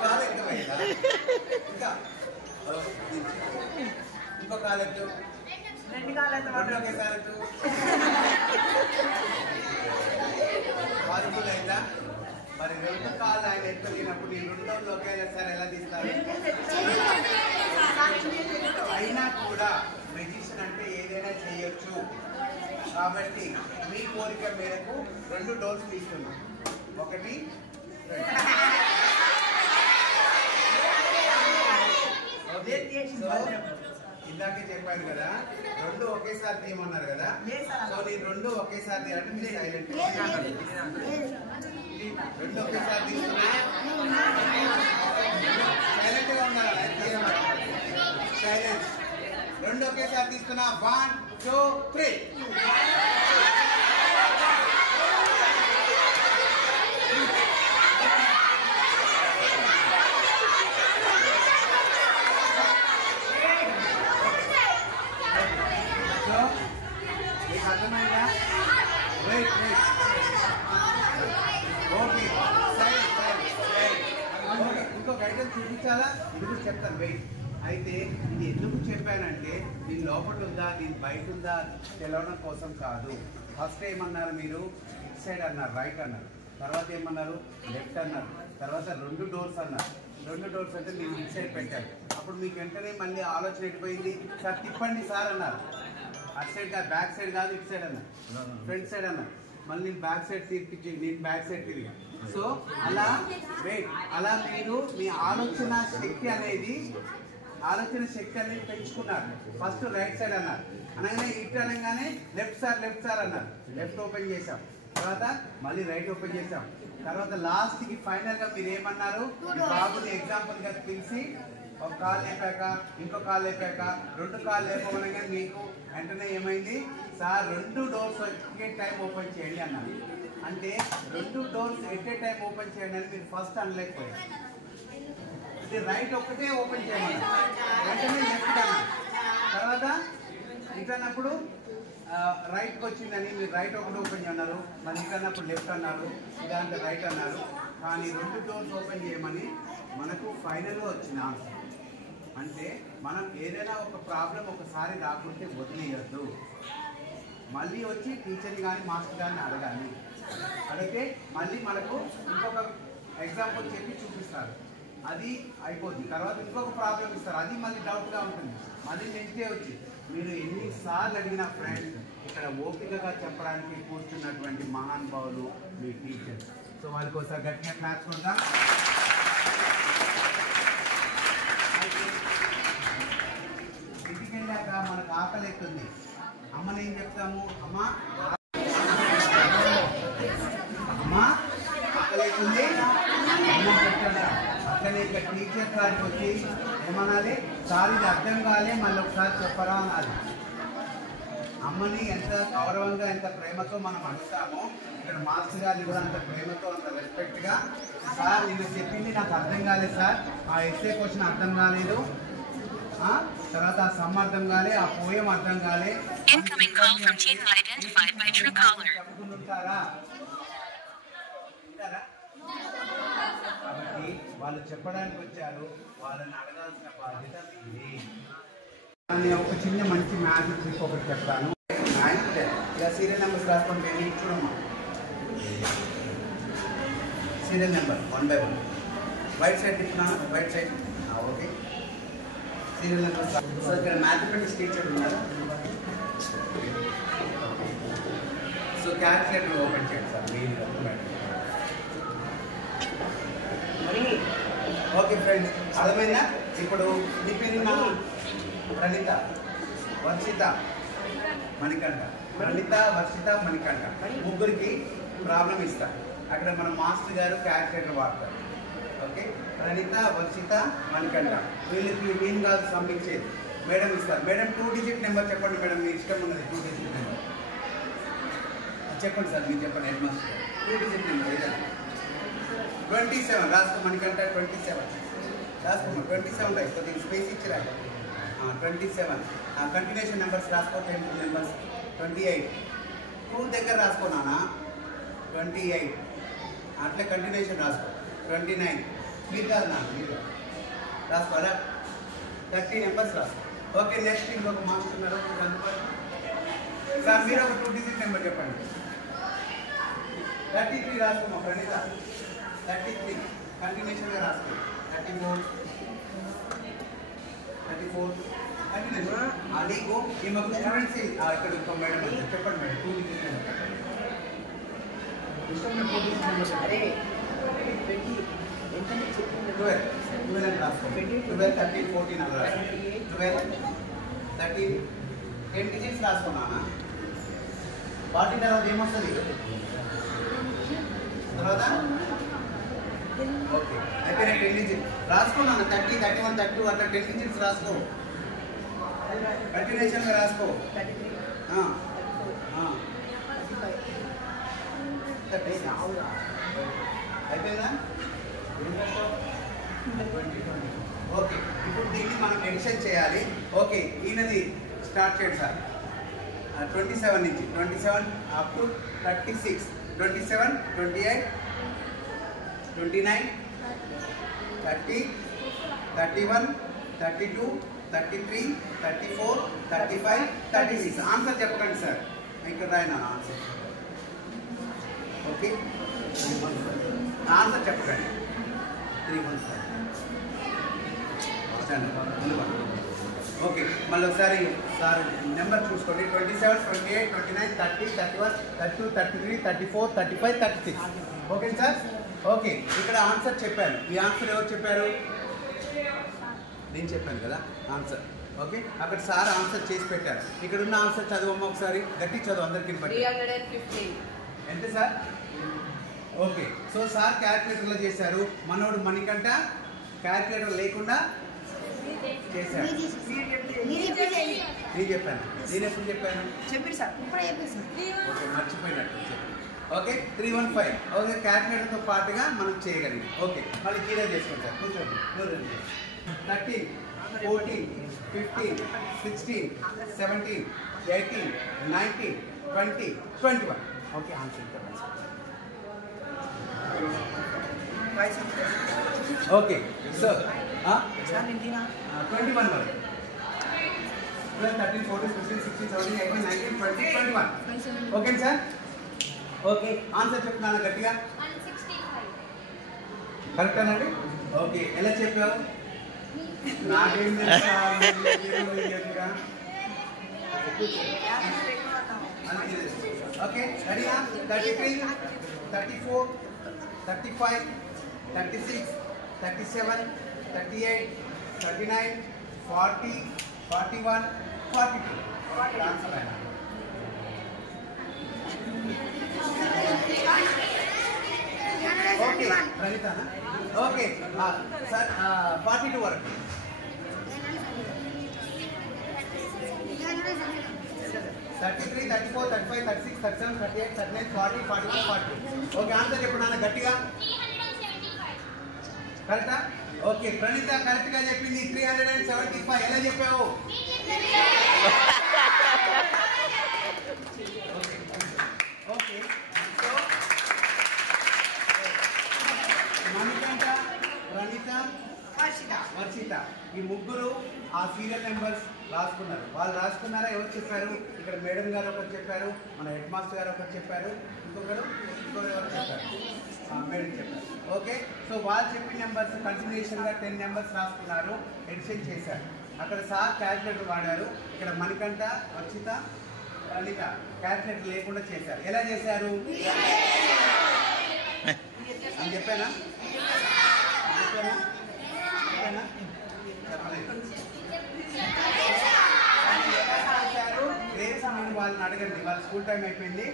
కాలు ఎక్కువైందా ఇంకా ఇంకో కాలు ఎక్కువ రెండు ఒకేసారి పాజిబుల్ అయిందా మరి రెండు కాళ్ళు ఆయన ఎక్కడినప్పుడు ఈ రెండు ఒకేసారి ఎలా తీస్తారు అయినా కూడా మెజిషియన్ అంటే ఏదైనా చేయొచ్చు కాబట్టి మీ కోరిక మేరకు రెండు డోర్స్ తీస్తున్నాం ఒకటి ఇందాకే చెప్పాను కదా రెండు ఒకేసారి తీయమన్నారు కదా సో నేను రెండు ఒకేసారి తీయాలంటే మీరు సైలెంట్ రెండు ఒకేసారి తీసుకున్నా సైలెంట్ గా ఉన్నారు సైలెంట్ రెండు ఒకేసారి తీసుకున్నా 1 2 3 అర్థమైందా రైట్ రైట్ ఓకే ఇంకొక ఐటమ్ చూపించాలా ఇది కూడా చెప్తాను వెయిట్ అయితే ఇది ఎందుకు చెప్పానంటే దీని లోపల ఉందా దీని బయట ఉందా తెలవడం కోసం కాదు ఫస్ట్ ఏమన్నారు మీరు ఇటు సైడ్ అన్నారు రైట్ అన్నారు తర్వాత ఏమన్నారు లెఫ్ట్ అన్నారు తర్వాత రెండు డోర్స్ అన్నారు రెండు డోర్స్ అంటే మీరు ఇటు సైడ్ పెట్టారు అప్పుడు మీకు వెంటనే మళ్ళీ ఆలోచన ఎట్టిపోయింది సార్ తిప్పండి సార్ అన్నారు అటు సైడ్ కాదు బ్యాక్ సైడ్ కాదు ఇటు సైడ్ అన్నారు ఫ్రంట్ సైడ్ అన్నారు మళ్ళీ నేను బ్యాక్ సైడ్ తిరిగి నేను బ్యాక్ సైడ్ తిరిగా సో అలా వెయిట్ అలా మీరు మీ ఆలోచన శక్తి అనేది పెంచుకున్నారు ఫస్ట్ రైట్ సైడ్ అన్నారు అనగానే ఇటు అనగానే లెఫ్ట్ సార్ అన్నారు లెఫ్ట్ ఓపెన్ చేసాం తర్వాత మళ్ళీ రైట్ ఓపెన్ చేసాం తర్వాత లాస్ట్ కి ఫైనల్ గా మీరు ఏమన్నారు బాబుని ఎగ్జాంపుల్ గా పిలిచి ఒక కాలు లేపాక ఇంకో కాలు లేపాక రెండు కాలు లేపమనగా మీకు వెంటనే ఏమైంది సార్ రెండు డోర్స్ ఒకే టైం ఓపెన్ చేయండి అన్నారు అంటే రెండు doors at a time open చేయండి అని మీరు ఫస్ట్ అనలేకపోయారు ఇది రైట్ ఒక్కటే ఓపెన్ చేయమని వెంటనే లెఫ్ట్ అన్నారు తర్వాత ఇటన్నప్పుడు రైట్కి వచ్చిందని మీరు రైట్ ఒకటి ఓపెన్ చేయన్నారు మరి ఇటన్నప్పుడు లెఫ్ట్ అన్నారు ఇదంతా రైట్ అన్నారు కానీ రెండు డోర్స్ ఓపెన్ చేయమని మనకు ఫైనల్గా వచ్చిన ఆన్సర్ అంటే మనం ఏదైనా ఒక ప్రాబ్లం ఒకసారి రాకుంటే వదిలేయద్దు మళ్ళీ వచ్చి టీచర్ని కానీ మాస్టర్ కానీ అడగాలి అడిగితే మళ్ళీ మనకు ఇంకొక ఎగ్జాంపుల్ చెప్పి చూపిస్తారు అది అయిపోతుంది తర్వాత ఇంకొక ప్రాబ్లం ఇస్తారు అది మళ్ళీ డౌట్గా ఉంటుంది మళ్ళీ నెక్స్ట్ డే వచ్చి మీరు ఎన్నిసార్లు అడిగిన ఫ్రెండ్స్ ఇక్కడ ఓపికగా చెప్పడానికి కూర్చున్నటువంటి మహానుభావులు మీ టీచర్స్ సో వాళ్ళకి ఒకసారి గట్టిగా క్లాస్ కొడదాం ఇంటికి వెళ్ళాక మనకు ఆకలి అవుతుంది అమ్మని ఏం చెప్తాము అమ్మా ఆకలి అవుతుంది అన్నం పెట్టాలా అట్లనే ఇక టీచర్ కాడికి వచ్చి ఏమనాలి సార్ ఇది అర్థం కాలే మళ్ళీ ఒకసారి చెప్పరా అనాలి అమ్మని ఎంత గౌరవంగా ఎంత ప్రేమతో మనం అడుగుతామో ఇక్కడ మాస్టర్ గారిని కూడా అంత ప్రేమతో అంత రెస్పెక్ట్గా, సార్ నేను చెప్పింది నాకు అర్థం కాలేదు సార్, ఆ ఎస్ఏ క్వశ్చన్ అర్థం కాలేదు, తర్వాత ఆ సమ్ అర్థం కాలే, ఆ పోయం అర్థం కాలే, చెప్పుకుంటారా? కాబట్టి వాళ్ళు చెప్పడానికి వచ్చారు, వాళ్ళని అడగాల్సిన బాధ్యత ఇది. నేను ఒక చిన్న మంచి మ్యాథ్స్ ట్రిక్ ఒకటి చెప్తాను. ఇలా సీరియల్ నెంబర్స్ రాసుకోండి. చూడమ్మా, serial number 1 by 1 right side తిప్పున్నాను, right side. Okay, serial number. So ఇక్కడ మ్యాథమెటిక్స్ టీచర్ ఉన్నారు. సో క్యాల్కులేటర్ ఓపెన్ చేయండి సార్ మీరు. ఓకే ఫ్రెండ్స్, అర్థమైందా? ఇప్పుడు మీ పేరు ప్రణీత, వర్షిత, మణికంఠ. ప్రణీత, వర్షిత, మణికంఠ ముగ్గురికి ప్రాబ్లం ఇస్తా. అక్కడ మన మాస్టర్ గారు క్యాల్కులేటర్ వాడతారు. ఓకే, ప్రణీత, వర్షిత, మణికంఠ వీళ్ళకి నేను కాదు సంపించేది, మేడం ఇస్తారు. మేడం 2 డిజిట్ నెంబర్ చెప్పండి మేడం, మీ ఇష్టం ఉన్నది. 2 డిజిట్ నెంబర్ చెప్పండి సార్, మీరు చెప్పండి హెడ్ మాస్టర్. 2 డిజిట్ నెంబర్ ఏదైనా 27 రాసుకో. మణికంఠ 27 రాసుకోమా. 27 రాయి, కొద్దిగా స్పేస్ ఇచ్చి రాయి. 27 కంటిన్యూషన్ నెంబర్స్ రాసుకో. 10 నెంబర్స్ 28 2 దగ్గర రాసుకో నాన్న. 28 అట్లే కంటిన్యూషన్ రాసుకో. 29 మీరు కాదు నాన్న, మీరు రాసుకోరా. 30 నెంబర్స్ రాసుకో. ఓకే, నెక్స్ట్ ఇంకొక మాస్టర్ ఉన్నారు సార్, మీరు ఒక 2 డిజిట్ నెంబర్ చెప్పండి. 33 రాసుకోమా ప్రణీత. 33 కంటిన్యూషన్గా రాసుకో. 34 కంటిన్యూషన్. నీకు ఈ మాకు స్టూడెంట్స్ ఇక్కడ ఇంకో మేడం చెప్పండి మేడం. 2 డిజిట్ నెంబర్ ఇష్టం. 2 డిజిట్ నెంబర్ చెప్పండి. 12 అని రాసుకో. 12 13 14 అలా రాసుకో. 12 13 10 డిజిట్స్ రాసుకున్నానా. 40 తర్వాత ఏమొస్తుంది తర్వాత? ఓకే, అయితే నేను 10 డిజిట్ రాసుకున్నాను. 30 31 32 అట్లా 10 డిజిట్స్ రాసుకో. కంటిన్యూషన్గా రాసుకో. అయిపోయిందా? ఓకే, ఇప్పుడు దీన్ని మనం ఎడిషన్ చేయాలి. ఓకే, ఈయనది స్టార్ట్ చేయండి సార్. 27 నుంచి 27 అప్ టు 36, 27, 28, 29, 30, 31, 32, 33, 34, 35, 36. ఆన్సర్ చెప్పకండి సార్, ఇక్కడ రాయనా ఆన్సర్. ఓకే, ఆన్సర్ చెప్పకండి. 315. ఓకే, మళ్ళీ ఒకసారి సార్ నెంబర్ చూసుకోండి. 27, 28, 29, 30, 31, 32, 33, 34, 35, 36. Okay sir. ఓకే, ఇక్కడ ఆన్సర్ చెప్పాను. ఈ ఆన్సర్ ఎవరు చెప్పారు? నేను చెప్పాను కదా ఆన్సర్. ఓకే, అక్కడ సార్ ఆన్సర్ చేసి పెట్టారు. ఇక్కడ ఉన్న ఆన్సర్ చదవమ్మ ఒకసారి, గట్టి చదువు అందరికి. 315. ఎంత సార్? ఓకే, సో సార్ క్యాల్కులేటర్లో చేశారు. మనోడు మణికంఠ క్యాల్కులేటర్ లేకుండా చేశాడు. నేను చెప్పాను. నేను ఎప్పుడు చెప్పాను? చెప్పండి సార్. ఓకే, మర్చిపోయినట్టు. ఓకే, 315. ఓకే, క్యాల్కులేటర్తో పాటుగా మనం చేయగలిగాం. ఓకే, మళ్ళీ క్లియర్ చేసుకుంటాం. కూర్చోండి. 13, 14, 15, 16, 17, 18, 19, 20, 21. Okay, answer. ఓకే, సో 21 వరకు 12, 13, 14, 15, 16, 17, 18, 19, 20, 21. Okay sir. ఓకే, ఆన్సర్ చెప్తున్నాను గట్టిగా. కరెక్టేనండి? ఓకే, ఎలా చెప్పావు? నాకేం తెలుసా? ఓకే, రెడీనా? 33, 34, 35, 36, 37, 38, 39, 40, 41, 42. ఆన్సర్ అయినా. ఓకే, ప్రణీతనా? ఓకే సార్, 42 వరకు. 33, 34, 35, 36, 37, 38, 39, 40, 41, 42. ఓకే, ఆన్సర్ చెప్పు నాన్న గట్టిగా. కరెక్టా? ఓకే, ప్రణీత కరెక్ట్ గా చెప్పింది 375. ఎలా చెప్పావు? ఓకే, సో మణికంఠ, ప్రణీత, వర్షిత ఈ ముగ్గురు ఆ సీరియల్ నెంబర్స్ రాసుకున్నారు. వాళ్ళు రాసుకున్నారా? ఎవరు చెప్పారు? ఇక్కడ మేడం గారు ఒకరు చెప్పారు, మన హెడ్ మాస్టర్ గారు ఒకరు చెప్పారు, ఇంకొకరు ఎవరు చెప్పారు? మేడం చెప్పారు. ఓకే, సో వాళ్ళు చెప్పిన నెంబర్స్ కంటిన్యూషన్గా 10 నెంబర్స్ రాసుకున్నారు, ఎడిషన్ చేశారు. అక్కడ సార్ క్యాల్కులేటర్ వాడారు, ఇక్కడ మణికంఠ, వర్షిత, ప్రణీత క్యాల్కులేటర్ లేకుండా చేశారు. ఎలా చేశారు అని చెప్పానా? రేపు నేను వాళ్ళని అడగండి, వాళ్ళ స్కూల్ టైం అయిపోయింది.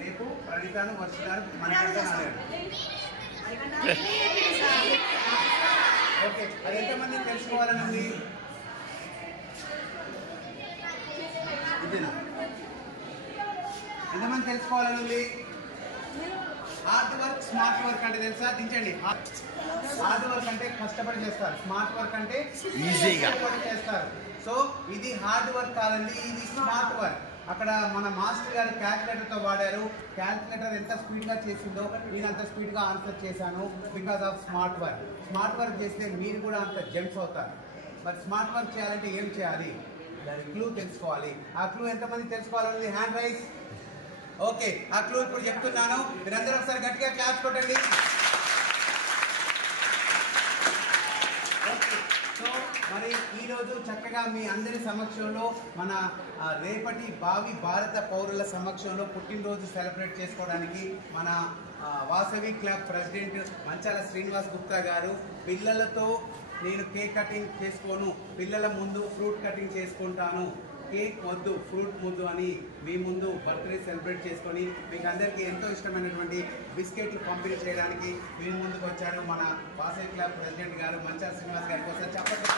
రేపు ప్రణీతాను, వర్షితాను, మణికంఠను అడగండి. ఓకే, అది ఎంతమంది తెలుసుకోవాలని ఉంది? ఎంతమంది తెలుసుకోవాలని ఉంది? హార్డ్ వర్క్, స్మార్ట్ వర్క్ అంటే తెలుసా? దించండి. హార్డ్ వర్క్ అంటే కష్టపడి చేస్తారు, స్మార్ట్ వర్క్ అంటే ఈజీగా చేస్తారు. సో ఇది హార్డ్ వర్క్ కాదండి, ఇది స్మార్ట్ వర్క్. అక్కడ మన మాస్టర్ గారు క్యాల్కులేటర్తో వాడారు. క్యాల్కులేటర్ ఎంత స్పీడ్గా చేసిందో నేను అంత స్పీడ్గా ఆన్సర్ చేశాను, because of smart work. Smart work చేస్తే మీరు కూడా అంత జంప్స్ అవుతారు. మరి స్మార్ట్ వర్క్ చేయాలంటే ఏం చేయాలి? దాని క్లూ తెలుసుకోవాలి. ఆ క్లూ ఎంతమంది తెలుసుకోవాలన్నది హ్యాండ్ రైజ్. ఓకే, ఆ క్లూ ఇప్పుడు చెప్తున్నాను, మీరందరూ ఒకసారి గట్టిగా క్లాస్ కొట్టండి. సో మరి ఈరోజు చక్కగా మీ అందరి సమక్షంలో మన రేపటి భావి భారత పౌరుల సమక్షంలో పుట్టినరోజు సెలబ్రేట్ చేసుకోవడానికి మన వాసవి క్లబ్ ప్రెసిడెంట్ మంచాల శ్రీనివాస్ గుప్తా గారు పిల్లలతో నేను కేక్ కటింగ్ చేసుకోను, పిల్లల ముందు ఫ్రూట్ కటింగ్ చేసుకుంటాను, కేక్ వద్దు ఫ్రూట్ ముద్దు అని మీ ముందు బర్త్డే సెలబ్రేట్ చేసుకొని మీకు అందరికీ ఎంతో ఇష్టమైనటువంటి బిస్కెట్లు పంపిణీ చేయడానికి మీ ముందుకు వచ్చాడు మన వాసవి క్లబ్ ప్రెసిడెంట్ గారు మంచాల శ్రీనివాస్ గారి కోసం చెప్పండి.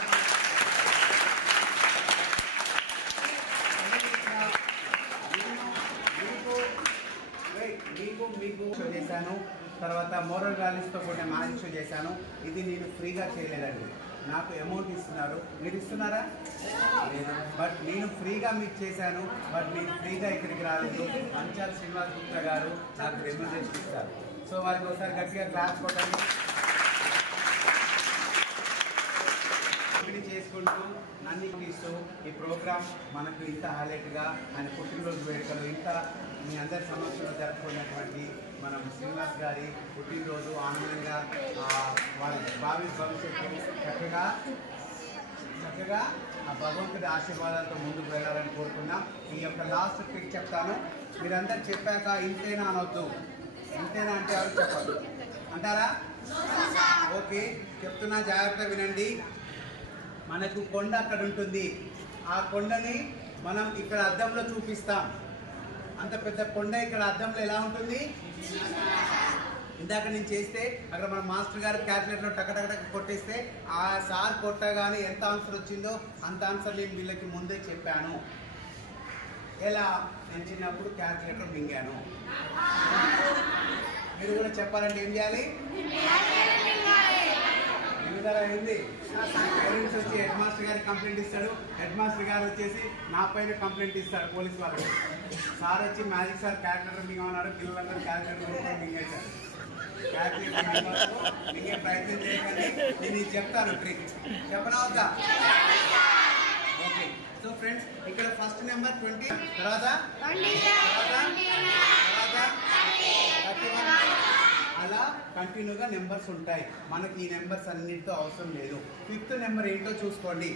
మీకు షో చేశాను, తర్వాత మోరల్ వాల్యూస్తో కూడిన మ్యాజిక్ షో చేశాను. ఇది నేను ఫ్రీగా చేయలేదండి, నాకు అమౌంట్ ఇస్తున్నారు. మీరు ఇస్తున్నారా? బట్ నేను ఫ్రీగా మీకు చేశాను, బట్ నేను ఫ్రీగా ఇక్కడికి రాలేదు. మంచాల శ్రీనివాస్ గుప్తా గారు నాకు రెమ్యునరేషన్ ఇస్తారు. సో వారికి ఒకసారి గట్టిగా క్లాస్ కొట్టండి. చేసుకుంటూ నన్ను ఇస్తూ ఈ ప్రోగ్రామ్ మనకు ఇంత హైలైట్గా ఆయన పుట్టినరోజు వేడుకలు ఇంత మీ అందరి సమక్షంలో జరుపుకున్నటువంటి మనం శ్రీనివాస్ గారి పుట్టినరోజు ఆనందంగా వారి భావి భవిష్యత్తు చక్కగా ఆ భగవంతుడి ఆశీర్వాదాలతో ముందుకు వెళ్ళాలని కోరుకున్నాం. ఈ యొక్క లాస్ట్ ట్రిక్ చెప్తాను, మీరందరూ చెప్పాక ఇంతేనా అనొద్దు. ఇంతేనా అంటే ఎవరు చెప్పదు అంటారా? ఓకే, చెప్తున్నా, జాగ్రత్త వినండి. మనకు కొండ అక్కడ ఉంటుంది, ఆ కొండని మనం ఇక్కడ అద్దంలో చూపిస్తాం. అంత పెద్ద కొండ ఇక్కడ అద్దంలో ఎలా ఉంటుంది? ఇందాక నేను చేస్తే అక్కడ మన మాస్టర్ గారు క్యాల్కులేటర్లో టకటక కొట్టేస్తే ఆ సార్ కొట్టగానే ఎంత ఆన్సర్ వచ్చిందో అంత ఆన్సర్ నేను వీళ్ళకి ముందే చెప్పాను. ఎలా? నేను చిన్నప్పుడు క్యాల్కులేటర్ మింగాను. మీరు కూడా చెప్పాలంటే ఏం చేయాలి? ఏంది పేరెంట్స్ వచ్చి హెడ్ మాస్టర్ గారికి కంప్లైంట్ ఇస్తాడు, హెడ్ మాస్టర్ గారు వచ్చేసి నా పైన కంప్లైంట్ ఇస్తాడు పోలీస్ వాళ్ళకి. సార్ వచ్చి మ్యాజిక్ సార్ క్యాల్కులేటర్ మింగమన్నాడు, పిల్లలందరూ క్యాల్కులేటర్ మింగేశారు. క్యాల్కులేటర్ మింగే ప్రయత్నం చేయకండి, నేను ఇది చెప్తాను ట్రిక్. చెప్పనవద్దా? ఓకే, సో ఫ్రెండ్స్ ఇక్కడ ఫస్ట్ నెంబర్ 20, తర్వాత 31 అలా కంటిన్యూగా నెంబర్స్ ఉంటాయి. మనకి ఈ నెంబర్స్ అన్నిటితో అవసరం లేదు. 5th నెంబర్ ఏంటో చూసుకోండి,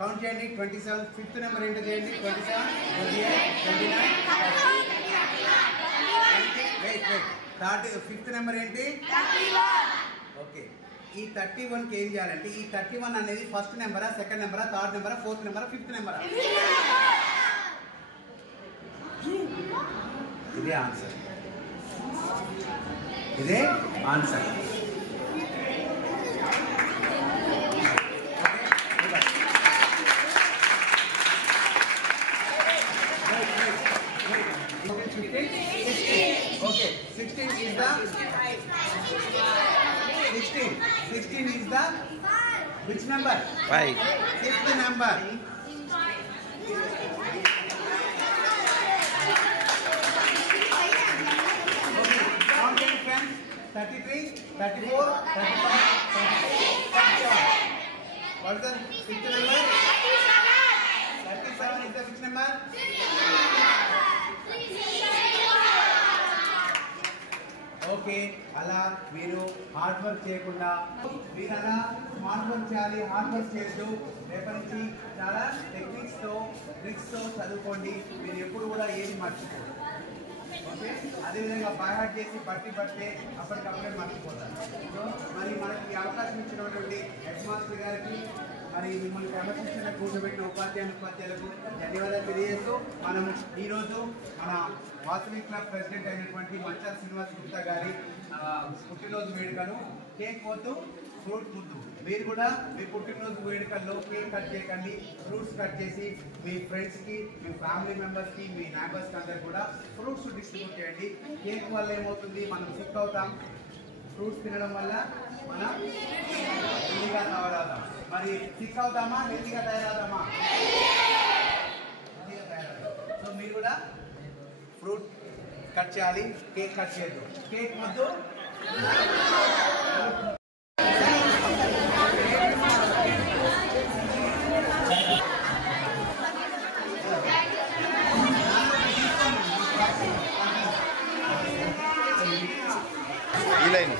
కౌంట్ చేయండి. 27. 5th నెంబర్ ఏంటో చేయండి. 27, 28, 29, 30. 5th నెంబర్ ఏంటి? ఓకే, ఈ 31కి ఏం చేయాలంటే ఈ 31 అనేది ఫస్ట్ నెంబరా, సెకండ్ నెంబరా, థర్డ్ నెంబరా, 4th నెంబరా, 5th నెంబరా? ఇదే ఆన్సర్, ఇదే answer. 15, 16. Okay, 16 is the 16 is the which number? 5. Fifth number. Okay, count it friends. 33, 34, 35, 36, 37. What is the fifth number? 37 is the which number? Okay, అలా మీరు హార్డ్ వర్క్ చేయకుండా మీరు అలా స్మార్ట్ వర్క్ చేయాలి. హార్డ్ వర్క్ చేస్తూ రేపటి నుంచి చాలా టెక్నిక్స్తో ట్రిక్స్తో చదువుకోండి. మీరు ఎప్పుడు కూడా ఏది మర్చిపోరు. ఓకే, అదేవిధంగా బాగా చేసి పడితే అప్పటికప్పుడే మర్చిపోతారు. సో మరి మనకి అవకాశం ఇచ్చినటువంటి హెడ్ మాస్టర్ గారికి మరి మిమ్మల్ని క్రమశిక్షణ కూర్చోబెట్టిన ఉపాధ్యాయులకు ధన్యవాదాలు తెలియజేస్తూ మనం ఈరోజు మన వాసవి క్లబ్ ప్రెసిడెంట్ అయినటువంటి మంచాల శ్రీనివాస్ గుప్తా గారి పుట్టినరోజు వేడుకను కేక్ వద్దు ఫ్రూట్ ముద్దు. మీరు కూడా మీ పుట్టినరోజు వేడుకల్లో కేక్ కట్ చేయకండి, ఫ్రూట్స్ కట్ చేసి మీ ఫ్రెండ్స్కి, మీ ఫ్యామిలీ మెంబర్స్కి, మీ నైబర్స్కి అందరికి కూడా ఫ్రూట్స్ డిస్ట్రిబ్యూట్ చేయండి. కేక్ వల్ల ఏమవుతుంది, మనం సిక్ అవుతాం. ఫ్రూట్స్ తినడం వల్ల మనం హెల్తీగా తయారవుతాం. మరి సిక్ అవుతామా, హెల్తీగా తయారవుతామా? హెల్తీగా తయారవుతాం. సో మీరు కూడా ఫ్రూట్ కట్ చేయాలి, కేక్ కట్ చేయద్దు. కేక్ వద్దు. ఈ లైన్